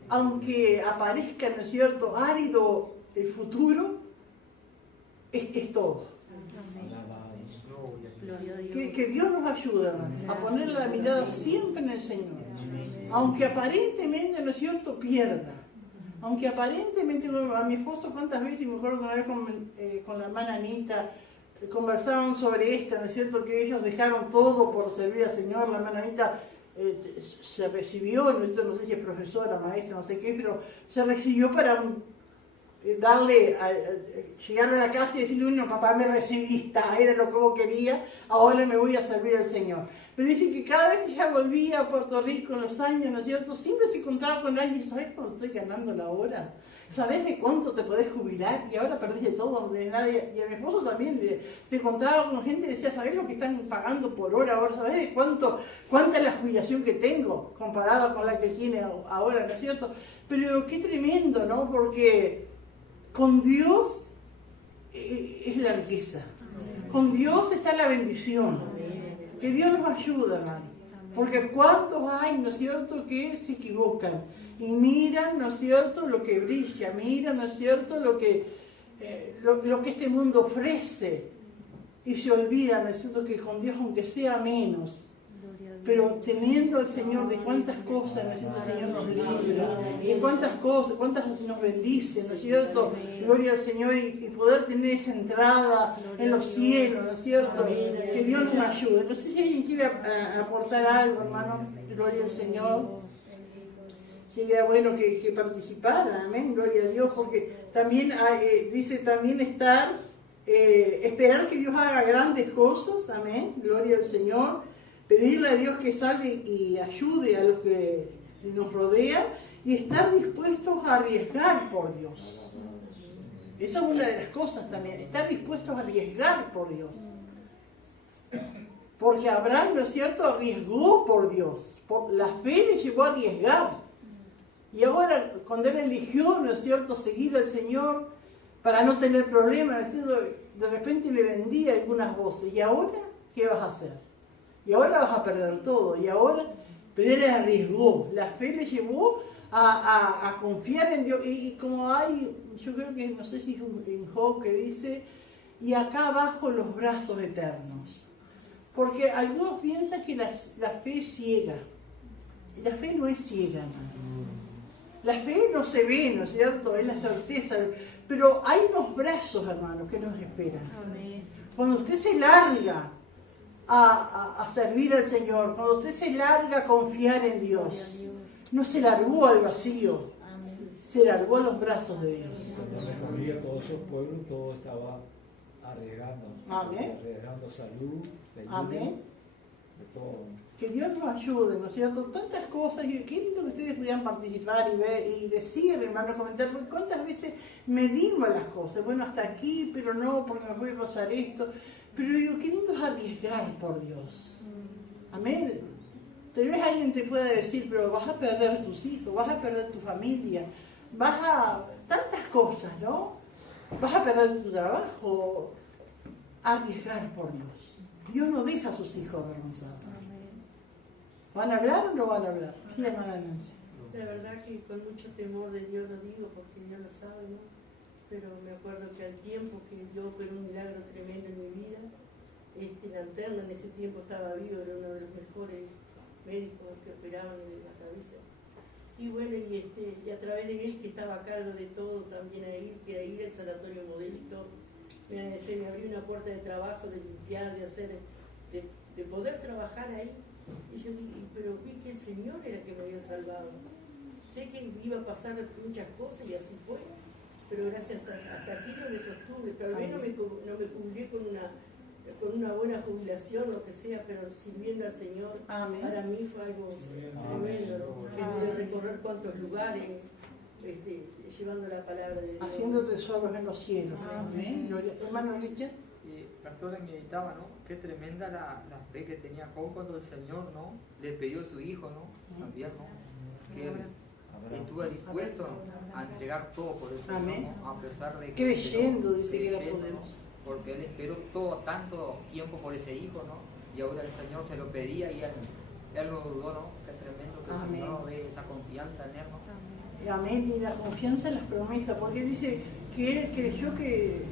aunque aparezca, ¿no es cierto?, árido el futuro, es todo. Que Dios nos ayude a poner la mirada siempre en el Señor. Aunque aparentemente, ¿no es cierto?, pierda. Aunque aparentemente, a mi esposo cuántas veces, me acuerdo una vez con la hermana Anita, conversaban sobre esto, ¿no es cierto?, que ellos dejaron todo por servir al Señor. La hermana Anita se recibió, no sé si es profesora, maestra, no sé qué, pero se recibió para llegar a la casa y decirle, no, papá, me recibiste, era lo que vos querías, ahora me voy a servir al Señor. Pero dice que cada vez que ella volvía a Puerto Rico en los años, ¿no es cierto?, siempre se encontraba con alguien, ¿sabés cuánto estoy ganando la hora? ¿Sabés de cuánto te podés jubilar? Y ahora perdiste todo, de nadie. Y a mi esposo también se encontraba con gente y decía, ¿sabés lo que están pagando por hora ahora? ¿Sabés de cuánta es la jubilación que tengo comparada con la que tiene ahora, ¿no es cierto? Pero qué tremendo, ¿no? Porque con Dios es la riqueza. Con Dios está la bendición. Que Dios nos ayude, hermano. Porque cuántos hay, ¿no es cierto?, que se equivocan y miran, ¿no es cierto?, lo que brilla, miran, ¿no es cierto?, lo que este mundo ofrece y se olvidan, ¿no es cierto?, que con Dios, aunque sea menos, pero teniendo al Señor, de cuántas cosas, ¿no es cierto?, el Señor nos libra, de cuántas cosas, cuántas nos bendice, ¿no es cierto?, gloria al Señor, y poder tener esa entrada en los cielos, ¿no es cierto?, que Dios nos ayude. No sé si alguien quiere aportar algo, hermano, gloria al Señor. Sería bueno que participara, amén, gloria a Dios, porque también dice también esperar que Dios haga grandes cosas, amén, gloria al Señor. Pedirle a Dios que salve y ayude a los que nos rodean y estar dispuestos a arriesgar por Dios. Esa es una de las cosas también, estar dispuestos a arriesgar por Dios. Porque Abraham, ¿no es cierto?, arriesgó por Dios. La fe le llevó a arriesgar. Y ahora, cuando él eligió, ¿no es cierto?, seguir al Señor para no tener problemas, ¿no es cierto?, de repente le vendía algunas voces. ¿Y ahora qué vas a hacer? Y ahora vas a perder todo, pero él arriesgó, la fe le llevó a confiar en Dios, y como hay, yo creo que, no sé si es en Job que dice, y acá abajo los brazos eternos, porque algunos piensan que la fe es ciega, la fe no es ciega, hermano. La fe no se ve, ¿no es cierto?, es la certeza, pero hay unos brazos, hermanos, que nos esperan. Amén. Cuando usted se larga a servir al Señor, cuando usted se larga a confiar en Dios, no se largó al vacío, se largó a los brazos de Dios. Cuando todos esos pueblos, todo estaba arriesgando. Amén. Arriesgando salud, peligro, amén, de todo. Que Dios nos ayude, ¿no es cierto? Tantas cosas, y qué lindo que ustedes pudieran participar y ver y decir, hermano, comentar, porque cuántas veces medimos las cosas, bueno, hasta aquí, pero no, porque me puede pasar esto. Pero digo, qué lindo es arriesgar por Dios. Amén. Tal vez alguien te pueda decir, pero vas a perder tus hijos, vas a perder tu familia, tantas cosas, ¿no? Vas a perder tu trabajo. Arriesgar por Dios. Dios no deja a sus hijos avergonzados. ¿Van a hablar o no van a hablar? Sí, hermana Nancy. La verdad que con mucho temor de Dios lo digo, porque Dios lo sabe, ¿no? Pero me acuerdo que al tiempo que yo operé un milagro tremendo en mi vida, Lanterna en ese tiempo estaba vivo, era uno de los mejores médicos que operaban de la cabeza. Y bueno, y a través de él, que estaba a cargo de todo, también ahí, que era ir al sanatorio modelo y todo, se me abrió una puerta de trabajo, de limpiar, de hacer, de poder trabajar ahí. Y yo dije, pero vi que el Señor era el que me había salvado. Sé que iba a pasar muchas cosas y así fue, pero gracias hasta aquí yo me sostuve. Tal vez no me jubilé con una buena jubilación o lo que sea, pero sirviendo al Señor, Amén. para mí fue algo tremendo, ¿no? Que pude recorrer cuantos lugares, llevando la palabra de Dios. Haciendo tesoros en los cielos. Amén. Hermano Richard. Pastora, meditaba, ¿no? Qué tremenda la fe que tenía Job cuando el Señor, ¿no? Le pidió a su hijo, ¿no? También, ¿no? Que él estuvo dispuesto a entregar todo por el Señor, Amén. ¿no? A pesar de que Creyendo, dice que era creyendo, poderoso. porque él esperó tanto tiempo por ese hijo, ¿no? Y ahora el Señor se lo pedía y él no dudó, ¿no? Qué tremendo que Amén. el Señor nos dé esa confianza en él, ¿no? Amén. Y la confianza en las promesas, porque dice que él creyó que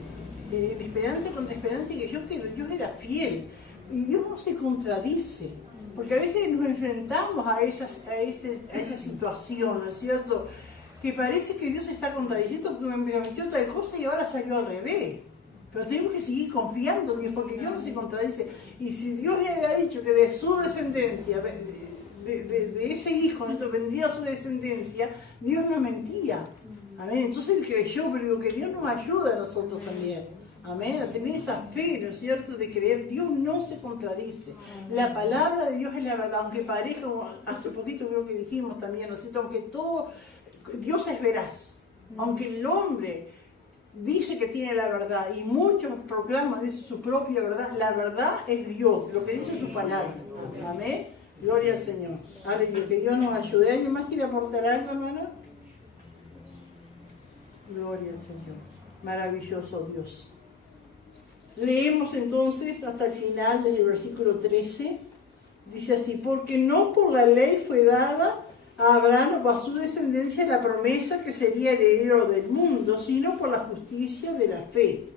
en esperanza contra esperanza, y creyó que Dios era fiel. Y Dios no se contradice, porque a veces nos enfrentamos a esa situación, ¿no es cierto? Que parece que Dios está contradiciendo porque me prometió tal cosa y ahora salió al revés. Pero tenemos que seguir confiando en Dios, porque Dios no se contradice. Y si Dios le había dicho que de su descendencia, de ese hijo, ¿no?, vendría su descendencia, Dios no mentía. Amén. Entonces él creyó, pero digo que Dios nos ayuda a nosotros también. Amén. A tener esa fe, ¿no es cierto?, de creer. Dios no se contradice. La palabra de Dios es la verdad, aunque parezca, hace poquito creo que dijimos también, ¿no es cierto?, aunque todo, Dios es veraz. Aunque el hombre dice que tiene la verdad y muchos proclaman dice su propia verdad, la verdad es Dios, lo que dice su palabra. Amén. Gloria al Señor. Aleluya. Que Dios nos ayude. ¿Alguien más quiere aportar algo, hermano? Gloria al Señor. Maravilloso Dios. Leemos entonces hasta el final del versículo 13. Dice así: porque no por la ley fue dada a Abraham o a su descendencia la promesa que sería el heredero del mundo, sino por la justicia de la fe.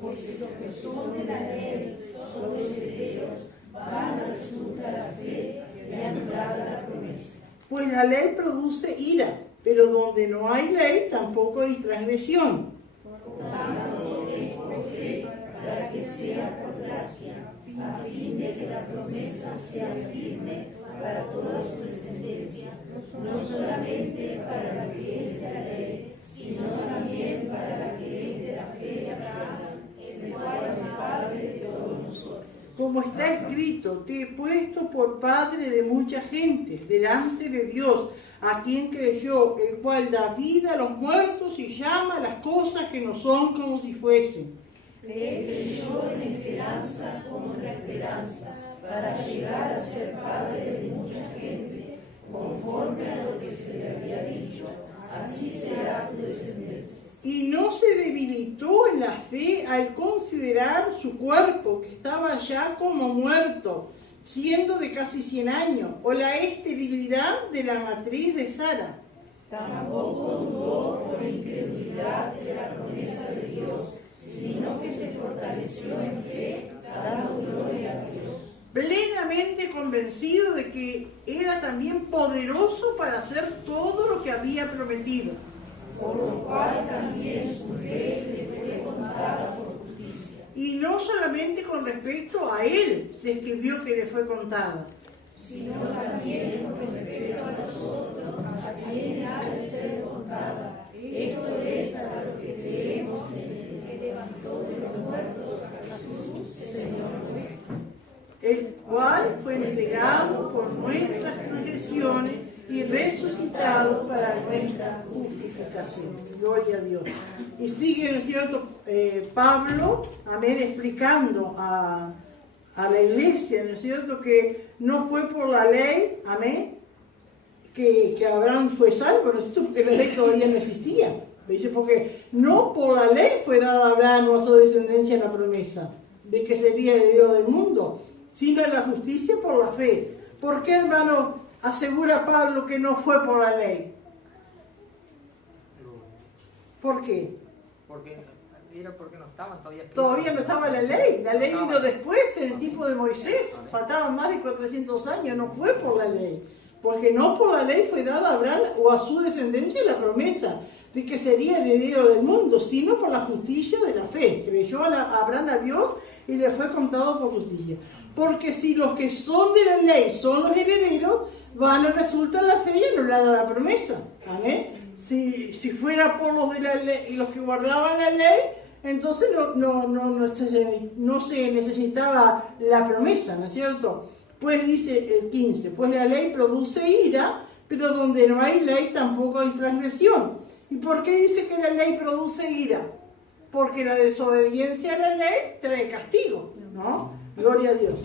Porque si los que son de la ley son herederos, vana resulta la fe y anulada la promesa. Pues la ley produce ira, pero donde no hay ley tampoco hay transgresión. Por tanto es por fe, para que sea por gracia, a fin de que la promesa sea firme para toda su descendencia, no solamente para la que es de la ley, sino también para la que es de la fe de Abraham, el cual es Padre de todos nosotros. Como está escrito, te he puesto por padre de mucha gente delante de Dios, a quien creyó, el cual da vida a los muertos y llama a las cosas que no son como si fuesen. Él creyó en esperanza contra esperanza, para llegar a ser padre de mucha gente, conforme a lo que se le había dicho, así será tu descendencia. Y no se debilitó en la fe al considerar su cuerpo, que estaba ya como muerto, siendo de casi 100 años, o la esterilidad de la matriz de Sara. Tampoco dudó por incredulidad de la promesa de Dios, sino que se fortaleció en fe, dando gloria a Dios. Plenamente convencido de que era también poderoso para hacer todo lo que había prometido. Por lo cual también su fe le fue contada por justicia. Y no solamente con respecto a él se escribió que le fue contada, Sino también con respecto a nosotros, a quienes ha de ser contada. Esto es a lo que creemos en el que levantó de los muertos a Jesús, Señor nuestro. el cual fue entregado por nuestras transgresiones y resucitado para nuestra justificación. Gloria a Dios. Y sigue, ¿no es cierto?, Pablo, amén, explicando a la iglesia, ¿no es cierto?, que no fue por la ley, amén, que Abraham fue salvo, ¿no es cierto?, porque la ley todavía no existía. Dice, porque no por la ley fue dada a Abraham o a su descendencia la promesa de que sería heredero del mundo, sino la justicia por la fe. ¿Por qué, hermano, asegura Pablo que no fue por la ley? ¿Por qué? Porque no estaban todavía. Todavía no estaba la ley vino después en el tiempo de Moisés, faltaban más de 400 años, no fue por la ley, porque no por la ley fue dada a Abraham o a su descendencia la promesa de que sería el heredero del mundo, sino por la justicia de la fe. Creyó Abraham a Dios y le fue contado por justicia. Porque si los que son de la ley son los herederos, van a resultar la fe y anulada la promesa. Amén. Si fuera por los de la ley, los que guardaban la ley, entonces no se necesitaba la promesa, ¿no es cierto? Pues dice el 15, pues la ley produce ira, pero donde no hay ley tampoco hay transgresión. ¿Y por qué dice que la ley produce ira? Porque la desobediencia a la ley trae castigo, ¿no? Gloria a Dios.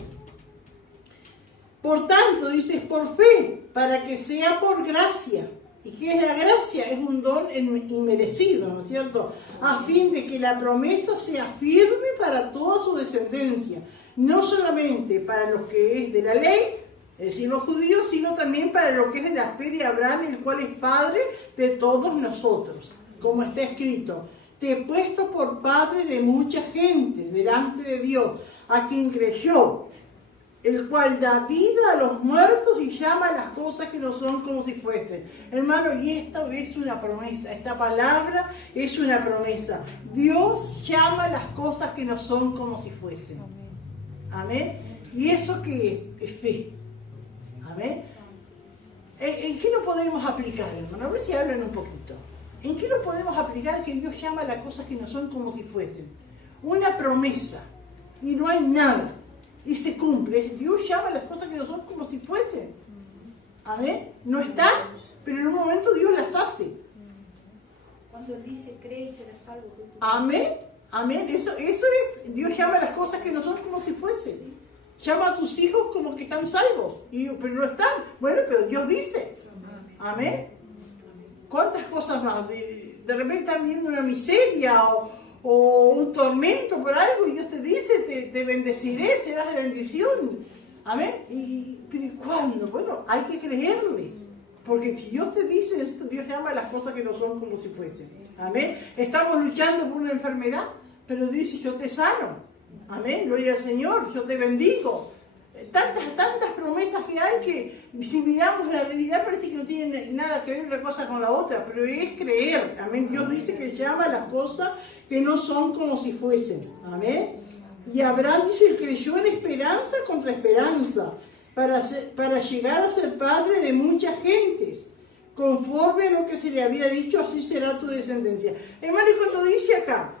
Por tanto, dice, por fe, para que sea por gracia. ¿Y qué es la gracia? Es un don inmerecido, ¿no es cierto? A fin de que la promesa sea firme para toda su descendencia, no solamente para los que es de la ley, es decir, los judíos, sino también para lo que es de la fe de Abraham, el cual es padre de todos nosotros, como está escrito. Te he puesto por padre de mucha gente delante de Dios, a quien creyó, el cual da vida a los muertos y llama a las cosas que no son como si fuesen. Hermano, y esto es una promesa, esta palabra es una promesa. Dios llama a las cosas que no son como si fuesen. Amén. ¿Y eso qué es? Es fe. Amén. ¿En qué lo podemos aplicar, hermano? A ver si hablan un poquito. ¿En qué lo podemos aplicar que Dios llama a las cosas que no son como si fuesen? Una promesa y no hay nada y se cumple. Dios llama a las cosas que no son como si fuesen. Amén. No están, pero en un momento Dios las hace. Cuando Él dice, cree y serás salvo. Amén. Amén. Eso es, Dios llama a las cosas que no son como si fuesen. Llama a tus hijos como que están salvos, pero no están. Bueno, pero Dios dice. Amén. ¿Cuántas cosas más? De repente están viendo una miseria o un tormento por algo y Dios te dice, te bendeciré, serás de bendición. Amén. ¿Pero cuándo? Bueno, hay que creerle. Porque si Dios te dice esto, Dios llama a las cosas que no son como si fuesen. Amén. Estamos luchando por una enfermedad, pero dice, yo te sano. Amén, gloria al Señor, yo te bendigo. Tantas promesas que hay que si miramos la realidad parece que no tiene nada que ver una cosa con la otra, pero es creer. Amén, Dios dice que llama a las cosas que no son como si fuesen. Amén. Y Abraham dice, creyó en esperanza contra esperanza, para llegar a ser padre de muchas gentes. Conforme a lo que se le había dicho, así será tu descendencia. Hermano, y cuando dice acá,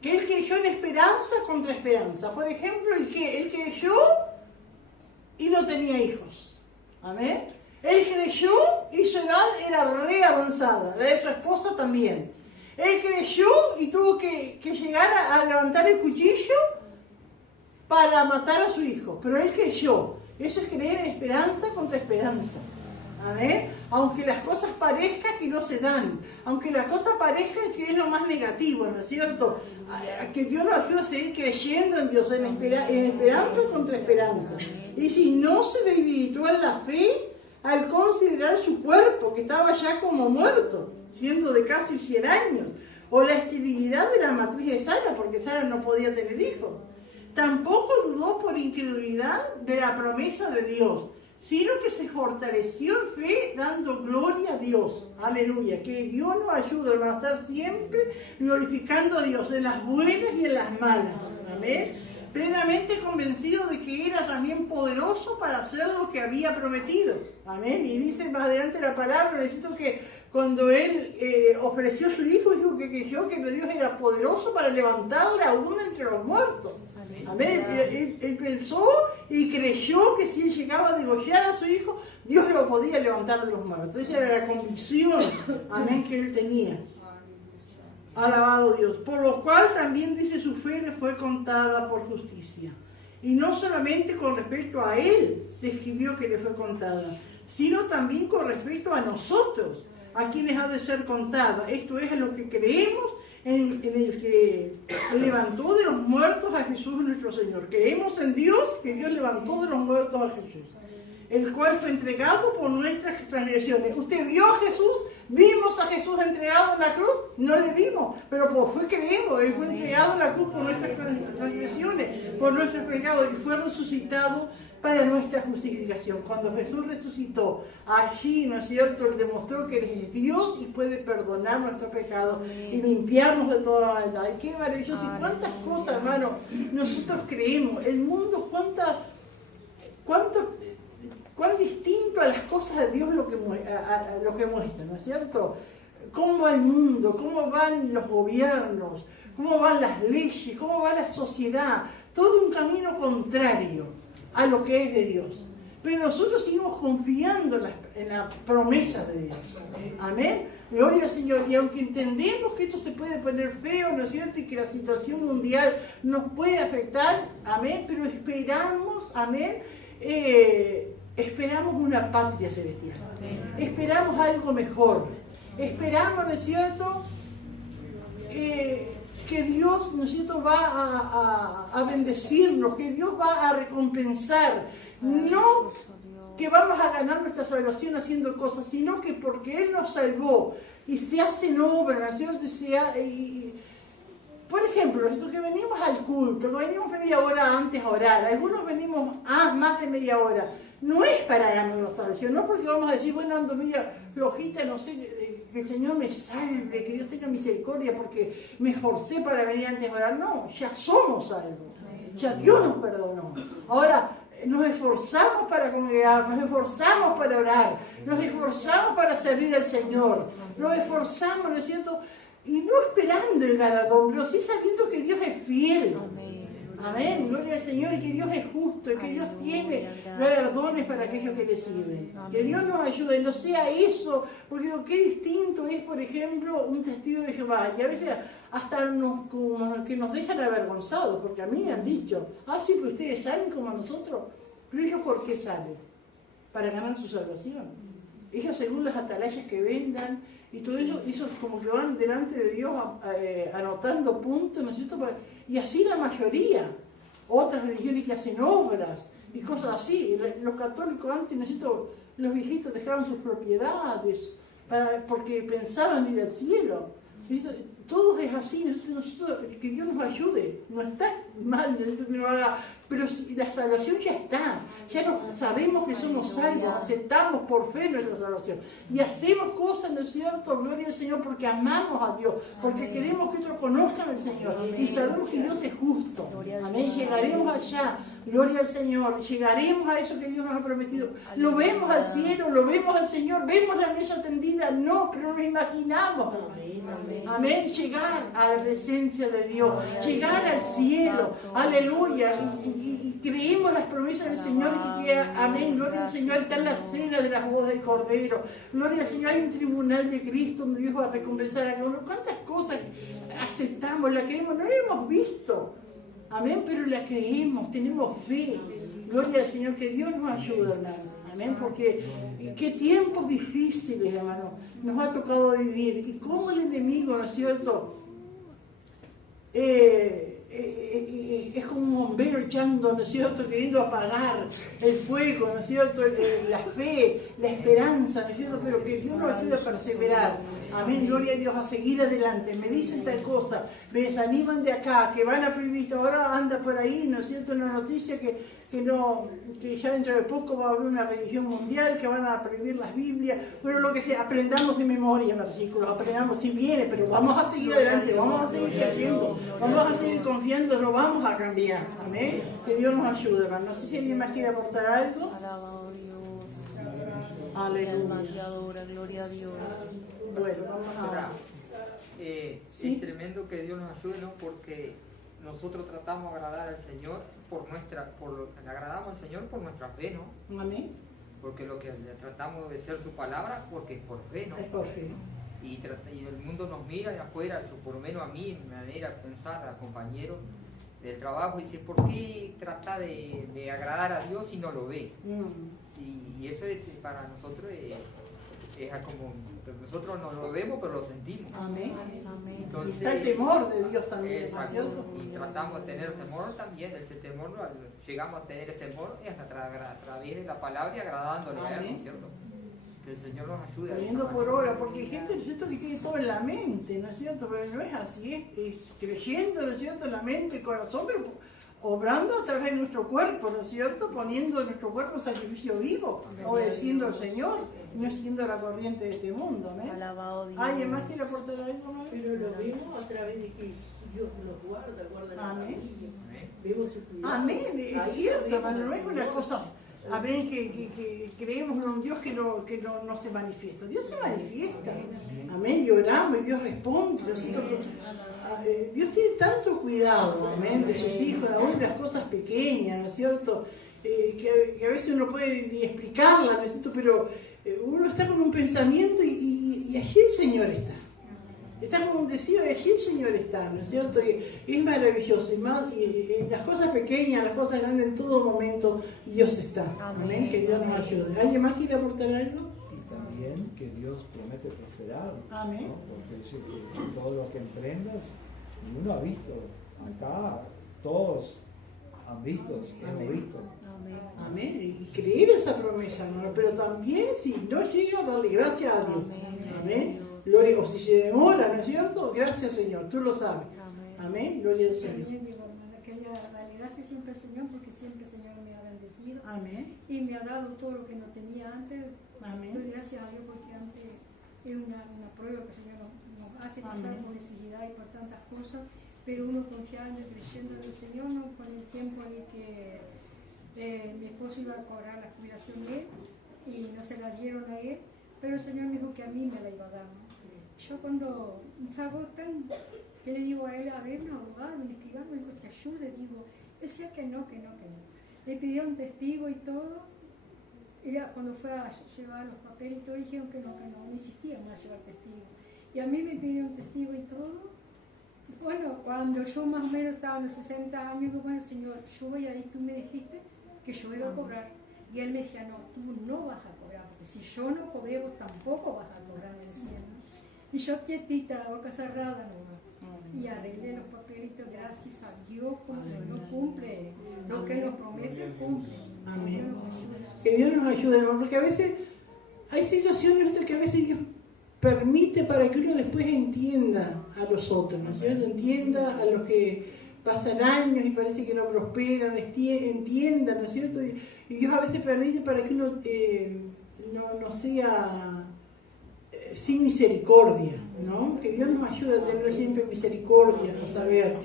que él creyó en esperanza contra esperanza. Por ejemplo, él creyó y no tenía hijos. Amén. Él creyó y su edad era re avanzada, la de su esposa también. Él creyó y tuvo que llegar a levantar el cuchillo para matar a su hijo. Pero él creyó. Eso es creer en esperanza contra esperanza. Amén. Aunque las cosas parezcan que no se dan, aunque las cosas parezcan que es lo más negativo, ¿no es cierto? Que Dios nos ayude a seguir creyendo en Dios, en esperanza contra esperanza. Y si no se debilitó en la fe al considerar su cuerpo, que estaba ya como muerto, siendo de casi 100 años, o la esterilidad de la matriz de Sara, porque Sara no podía tener hijos. Tampoco dudó por incredulidad de la promesa de Dios, sino que se fortaleció en fe dando gloria a Dios. Aleluya. Que Dios nos ayude, hermano, a estar siempre glorificando a Dios en las buenas y en las malas. Amén. Plenamente convencido de que era también poderoso para hacer lo que había prometido. Amén. Y dice más adelante la palabra, necesito que cuando él ofreció a su hijo, dijo que creyó que Dios era poderoso para levantarle aún entre los muertos. Amén. Él pensó y creyó que si él llegaba a degollar a su hijo, Dios lo podía levantar de los muertos. Esa era la convicción, amén, que él tenía. Alabado Dios. Por lo cual también dice su fe le fue contada por justicia. Y no solamente con respecto a él se escribió que le fue contada, sino también con respecto a nosotros, a quienes ha de ser contada. Esto es a lo que creemos en el que levantó de los muertos a Jesús nuestro Señor. Creemos en Dios, que Dios levantó de los muertos a Jesús. el cual fue entregado por nuestras transgresiones. ¿Usted vio a Jesús? ¿Vimos a Jesús entregado en la cruz? No le vimos, pero por fe creemos. Él fue entregado en la cruz por nuestras transgresiones, por nuestros pecados, y fue resucitado para nuestra justificación. Cuando Jesús resucitó, allí, ¿no es cierto?, Él demostró que Él es Dios y puede perdonar nuestros pecados y limpiarnos de toda maldad. Y qué maravilloso. Y cuántas cosas, hermano, nosotros creemos. El mundo, cuán distinto a las cosas de Dios lo que muestra, ¿no es cierto? Cómo va el mundo, cómo van los gobiernos, cómo van las leyes, cómo va la sociedad. Todo un camino contrario a lo que es de Dios. Pero nosotros seguimos confiando en la promesa de Dios. Amén. Gloria al Señor. Y aunque entendemos que esto se puede poner feo, ¿no es cierto?, y que la situación mundial nos puede afectar, amén, pero esperamos, amén, esperamos una patria celestial. Esperamos algo mejor. Esperamos, ¿no es cierto?, que Dios, ¿no es cierto?, va a bendecirnos, que Dios va a recompensar. No que vamos a ganar nuestra salvación haciendo cosas, sino que porque Él nos salvó y se hacen obras, ¿no es cierto? Por ejemplo, nosotros que venimos al culto, que venimos media hora antes a orar, algunos venimos más de media hora. No es para ganar la salvación, no porque vamos a decir, bueno, ando media flojita, no sé, que el Señor me salve, que Dios tenga misericordia porque me esforcé para venir antes a orar. No, ya somos salvos, ya Dios nos perdonó. Ahora, nos esforzamos para congregar, nos esforzamos para orar, nos esforzamos para servir al Señor, nos esforzamos, ¿no es cierto?, y no esperando el galardón, pero sí sabiendo que Dios es fiel. Amén, gloria al Señor, y que Dios es justo, y que Dios tiene galardones para aquellos que le sirven. Que Dios nos ayude, no sea eso, porque digo, qué distinto es, por ejemplo, un testigo de Jehová, y a veces hasta que nos dejan avergonzados, porque a mí me han dicho, sí, pero ustedes salen como nosotros, pero ellos ¿por qué salen? Para ganar su salvación. Ellos según las atalayas que vendan, y todo eso, esos como que van delante de Dios anotando puntos, ¿no es cierto? Y así la mayoría. Otras religiones que hacen obras y cosas así. Los católicos antes, ¿no es cierto?, los viejitos dejaban sus propiedades porque pensaban ir al cielo. Todo es así, nosotros, que Dios nos ayude. No está mal, que no haga, pero la salvación ya está. Ya sabemos que somos salvos, aceptamos por fe nuestra salvación. Y hacemos cosas, ¿no es cierto?, gloria al Señor, porque amamos a Dios, porque queremos que otros conozcan al Señor. Y sabemos que Dios es justo. Amén. Llegaremos allá, gloria al Señor. Llegaremos a eso que Dios nos ha prometido. Lo vemos al cielo, lo vemos al Señor, vemos la mesa tendida, no, pero nos imaginamos. Amén. Llegar a la presencia de Dios, llegar al cielo, aleluya, y creemos las promesas del Señor, y que, amén, gloria al Señor, está en la cena de las bodas del Cordero, gloria al Señor, hay un tribunal de Cristo donde Dios va a recompensar a uno. ¿Cuántas cosas aceptamos, la creemos? No la hemos visto, amén, pero la creemos, tenemos fe, gloria al Señor, que Dios nos ayude, hermano. Amén, porque qué tiempos difíciles, hermano, nos ha tocado vivir, y cómo el enemigo, ¿no es cierto?, es como un bombero echando, ¿no es cierto?, queriendo apagar el fuego, ¿no es cierto?, la fe, la esperanza, ¿no es cierto?, pero que Dios nos ayude a perseverar. Amén, gloria a Dios, a seguir adelante. Me dicen tal cosa, me desaniman de acá, que van a prohibir, ahora anda por ahí, ¿no es cierto?, una noticia que ya dentro de poco va a haber una religión mundial, que van a prohibir las Biblias. Bueno, lo que sea, aprendamos de memoria versículos, aprendamos si viene, pero vamos a seguir adelante, vamos a seguir creyendo, vamos a seguir confiando, no vamos a cambiar. Amén. Que Dios nos ayude, hermano. No sé si alguien más quiere aportar algo. Alabado Dios. Aleluya. Adora, gloria a Dios. Bueno, vamos a... ¿Sí? Es tremendo que Dios nos ayude, ¿no? Porque nosotros tratamos de agradar al Señor le agradamos al Señor por nuestra fe, ¿no? Amén. Porque lo que le tratamos de ser su palabra, porque es por fe, ¿no? Es por fe. Y el mundo nos mira de afuera, por lo menos a mí, mi manera de pensar, a compañeros del trabajo, y dice, ¿por qué trata de agradar a Dios si no lo ve? Y eso para nosotros es como, nosotros no lo vemos, pero lo sentimos. Amén. Amén. Y Entonces, está el temor de Dios también, ¿no es exacto. cierto? Y tratamos de tener temor también, ese temor, llegamos a tener ese temor es a través de la palabra y agradándole a Él, ¿no es cierto? Que el Señor nos ayude. Poniendo por obra, porque hay gente, ¿no es cierto?, que tiene todo en la mente, ¿no es cierto? Pero no es así, es creyendo, ¿no es cierto?, en la mente, el corazón, pero obrando a través de nuestro cuerpo, ¿no es cierto?, poniendo nuestro cuerpo en sacrificio vivo, obedeciendo al Señor, no siguiendo la corriente de este mundo, ¿no? Alabado Dios. ¿Alguien más quiere aportar algo, no? Pero lo vemos a través de que Dios nos guarda la Amén. familia. Amén. Vemos su cuidado. Amén, es Ahí cierto, lo vemos hermano, no al es una Señor. cosa, amén, que creemos en un Dios que no se manifiesta. Dios se manifiesta, amén, y oramos y Dios responde. ¿No es cierto? Dios tiene tanto cuidado, amén, de sus hijos, aún de las cosas pequeñas, ¿no es cierto? Que a veces uno puede ni explicarla, ¿no es cierto? Pero uno está con un pensamiento y allí el Señor está. Está como un deseo, y allí el Señor está, ¿no es cierto? Y es maravilloso. Y en las cosas pequeñas, las cosas grandes, en todo momento, Dios está. Amén. Que Dios nos ayude. ¿Alguien más quiere aportar algo? Y también que Dios promete prosperar. Amén. ¿no? Porque dice que todo lo que emprendas, ninguno ha visto. Acá todos han visto, hemos visto. Amén. Amén. Y creer esa promesa, hermano. Pero también, si no llega, darle gracias a Dios. Amén. Gloria, o si se demora, ¿no es cierto? Gracias, Señor. Tú lo sabes. Amén. Amén. Gloria al Señor. También digo, hermana, quería darle gracias siempre al Señor porque siempre el Señor me ha bendecido Amén. y me ha dado todo lo que no tenía antes. Amén. Doy gracias a Dios porque antes es una prueba que el Señor nos hace pasar Amén. por necesidad y por tantas cosas, pero uno confiando y creyendo en el Señor, ¿no? Con el tiempo en el que mi esposo iba a cobrar la jubilación de él y no se la dieron a él, pero el Señor me dijo que a mí me la iba a dar, ¿no? Yo cuando salgo tan, que le digo a él, a ver, un abogado, un escribano, me dijo, te ayude, digo, decía que no. Le pidieron testigo y todo. Ella cuando fue a llevar los papeles y todo, dijeron que no insistían más a llevar testigo. Y a mí me pidieron testigo y todo. Bueno, cuando yo más o menos estaba en los 60 años, digo, bueno, Señor, yo voy a ir, tú me dijiste que yo iba a cobrar. Y él me decía, no, tú no vas a cobrar, porque si yo no cobré, vos tampoco vas a cobrar, me decía, ¿no? Y yo quietita, la boca cerrada nomás. Y arreglé los papelitos, gracias a Dios, como el Señor cumple. Lo que nos promete, cumple. Amén. Que Dios nos ayude, hermano, porque a veces hay situaciones que a veces Dios permite para que uno después entienda a los otros, ¿no es cierto? Entienda a los que pasan años y parece que no prosperan, entienda, ¿no es cierto? Y Dios a veces permite para que uno no sea sin misericordia, ¿no? Que Dios nos ayude a tener siempre misericordia, a saber,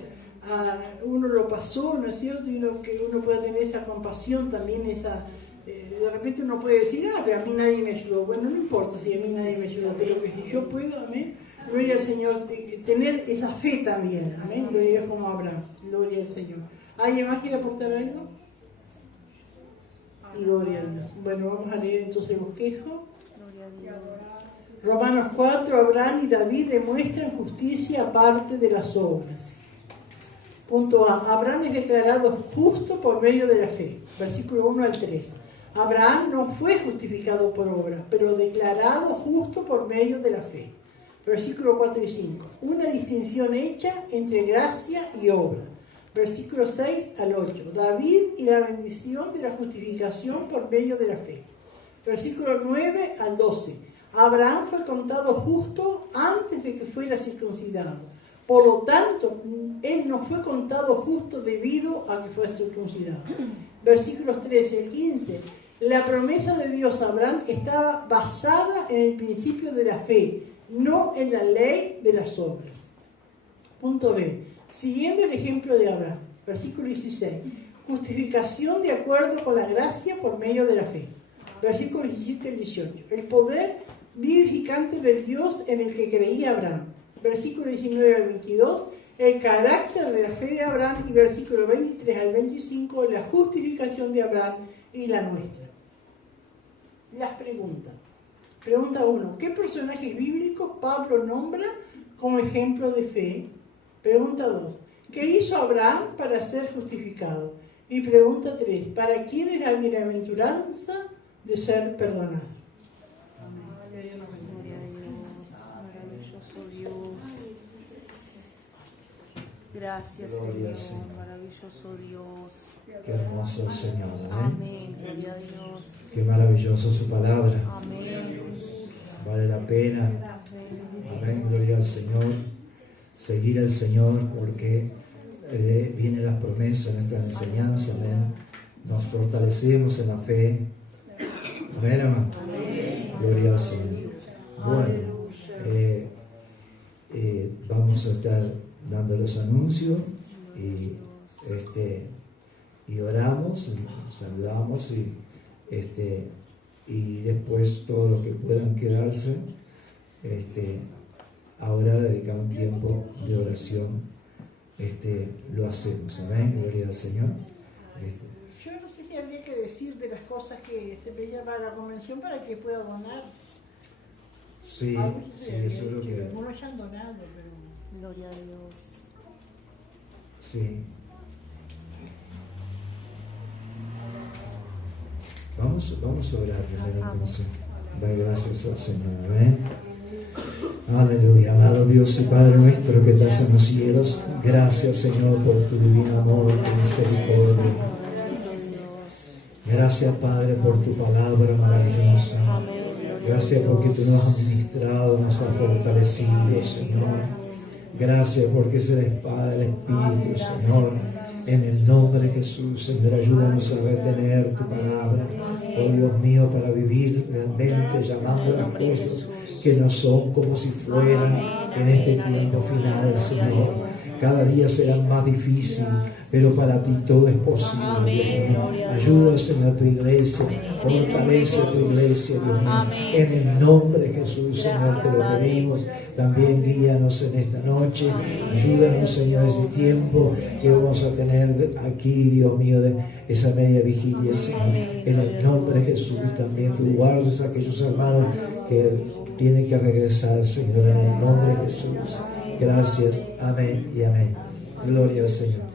uno lo pasó, ¿no es cierto? Y que uno pueda tener esa compasión también, de repente uno puede decir, pero a mí nadie me ayudó. Bueno, no importa si a mí nadie me ayudó, pero que si yo puedo, amén, gloria al Señor, tener esa fe también, amén, gloria a Dios como Abraham, gloria al Señor. ¿Alguien más quiere aportar algo? Gloria a Dios. Bueno, vamos a leer entonces el bosquejo. Gloria a Dios. Romanos 4, Abraham y David demuestran justicia aparte de las obras. Punto A. Abraham es declarado justo por medio de la fe. Versículo 1 al 3. Abraham no fue justificado por obras, pero declarado justo por medio de la fe. Versículo 4 y 5. Una distinción hecha entre gracia y obra. Versículo 6 al 8. David y la bendición de la justificación por medio de la fe. Versículo 9 al 12. Abraham fue contado justo antes de que fuera circuncidado. Por lo tanto, él no fue contado justo debido a que fue circuncidado. Versículos 13 al 15. La promesa de Dios a Abraham estaba basada en el principio de la fe, no en la ley de las obras. Punto B. Siguiendo el ejemplo de Abraham. Versículo 16. Justificación de acuerdo con la gracia por medio de la fe. Versículos 17 al 18. El poder vivificante del Dios en el que creía Abraham. Versículo 19 al 22, el carácter de la fe de Abraham, y versículo 23 al 25, la justificación de Abraham y la nuestra. Las preguntas. Pregunta 1. ¿Qué personajes bíblicos Pablo nombra como ejemplo de fe? Pregunta 2. ¿Qué hizo Abraham para ser justificado? Y pregunta 3. ¿Para quién es la bienaventuranza de ser perdonado? Amén. Gracias, Gloria al Señor. Señor. Maravilloso Dios. Qué hermoso el Señor. Amén. Amén. Gloria a Dios. Qué maravilloso su palabra. Amén. Vale la pena. Amén. Gloria al Señor. Seguir al Señor porque vienen las promesas en esta enseñanza. Amén. Nos fortalecemos en la fe. Amén, hermano. Gloria al Señor. Bueno, vamos a estar dando los anuncios y oramos, y saludamos y después todos los que puedan quedarse, ahora dedicar un tiempo de oración, lo hacemos. Amén, gloria al Señor. Yo no sé si habría que decir de las cosas que se pedían para la convención para que pueda donar. Sí, sí, eso es lo que... Algunos ya han donado, pero... Gloria a Dios. Sí. Vamos a orar primero entonces. Da gracias al Señor. Amén. Aleluya. Amado Dios y Padre nuestro que estás en los cielos, gracias, Señor, por tu divino amor, tu misericordia. Gracias, Padre, por tu palabra maravillosa. Gracias porque tú nos has ministrado, nos has fortalecido, Señor. Gracias porque es la espada del Espíritu, Señor. En el nombre de Jesús, Señor, ayúdanos a retener tu palabra, oh Dios mío, para vivir realmente llamando las cosas que no son como si fueran en este tiempo final, Señor. Cada día será más difícil, pero para ti todo es posible, Dios mío. Ayuda, Señor, a tu iglesia, fortalece a tu iglesia, Dios mío. En el nombre de Jesús, Señor, te lo pedimos. También guíanos en esta noche. Ayúdanos, Señor, ese tiempo que vamos a tener aquí, Dios mío, de esa media vigilia, Señor. En el nombre de Jesús también tú guardes a aquellos hermanos que tienen que regresar, Señor, en el nombre de Jesús. Gracias. Amén y amén. Gloria al Señor.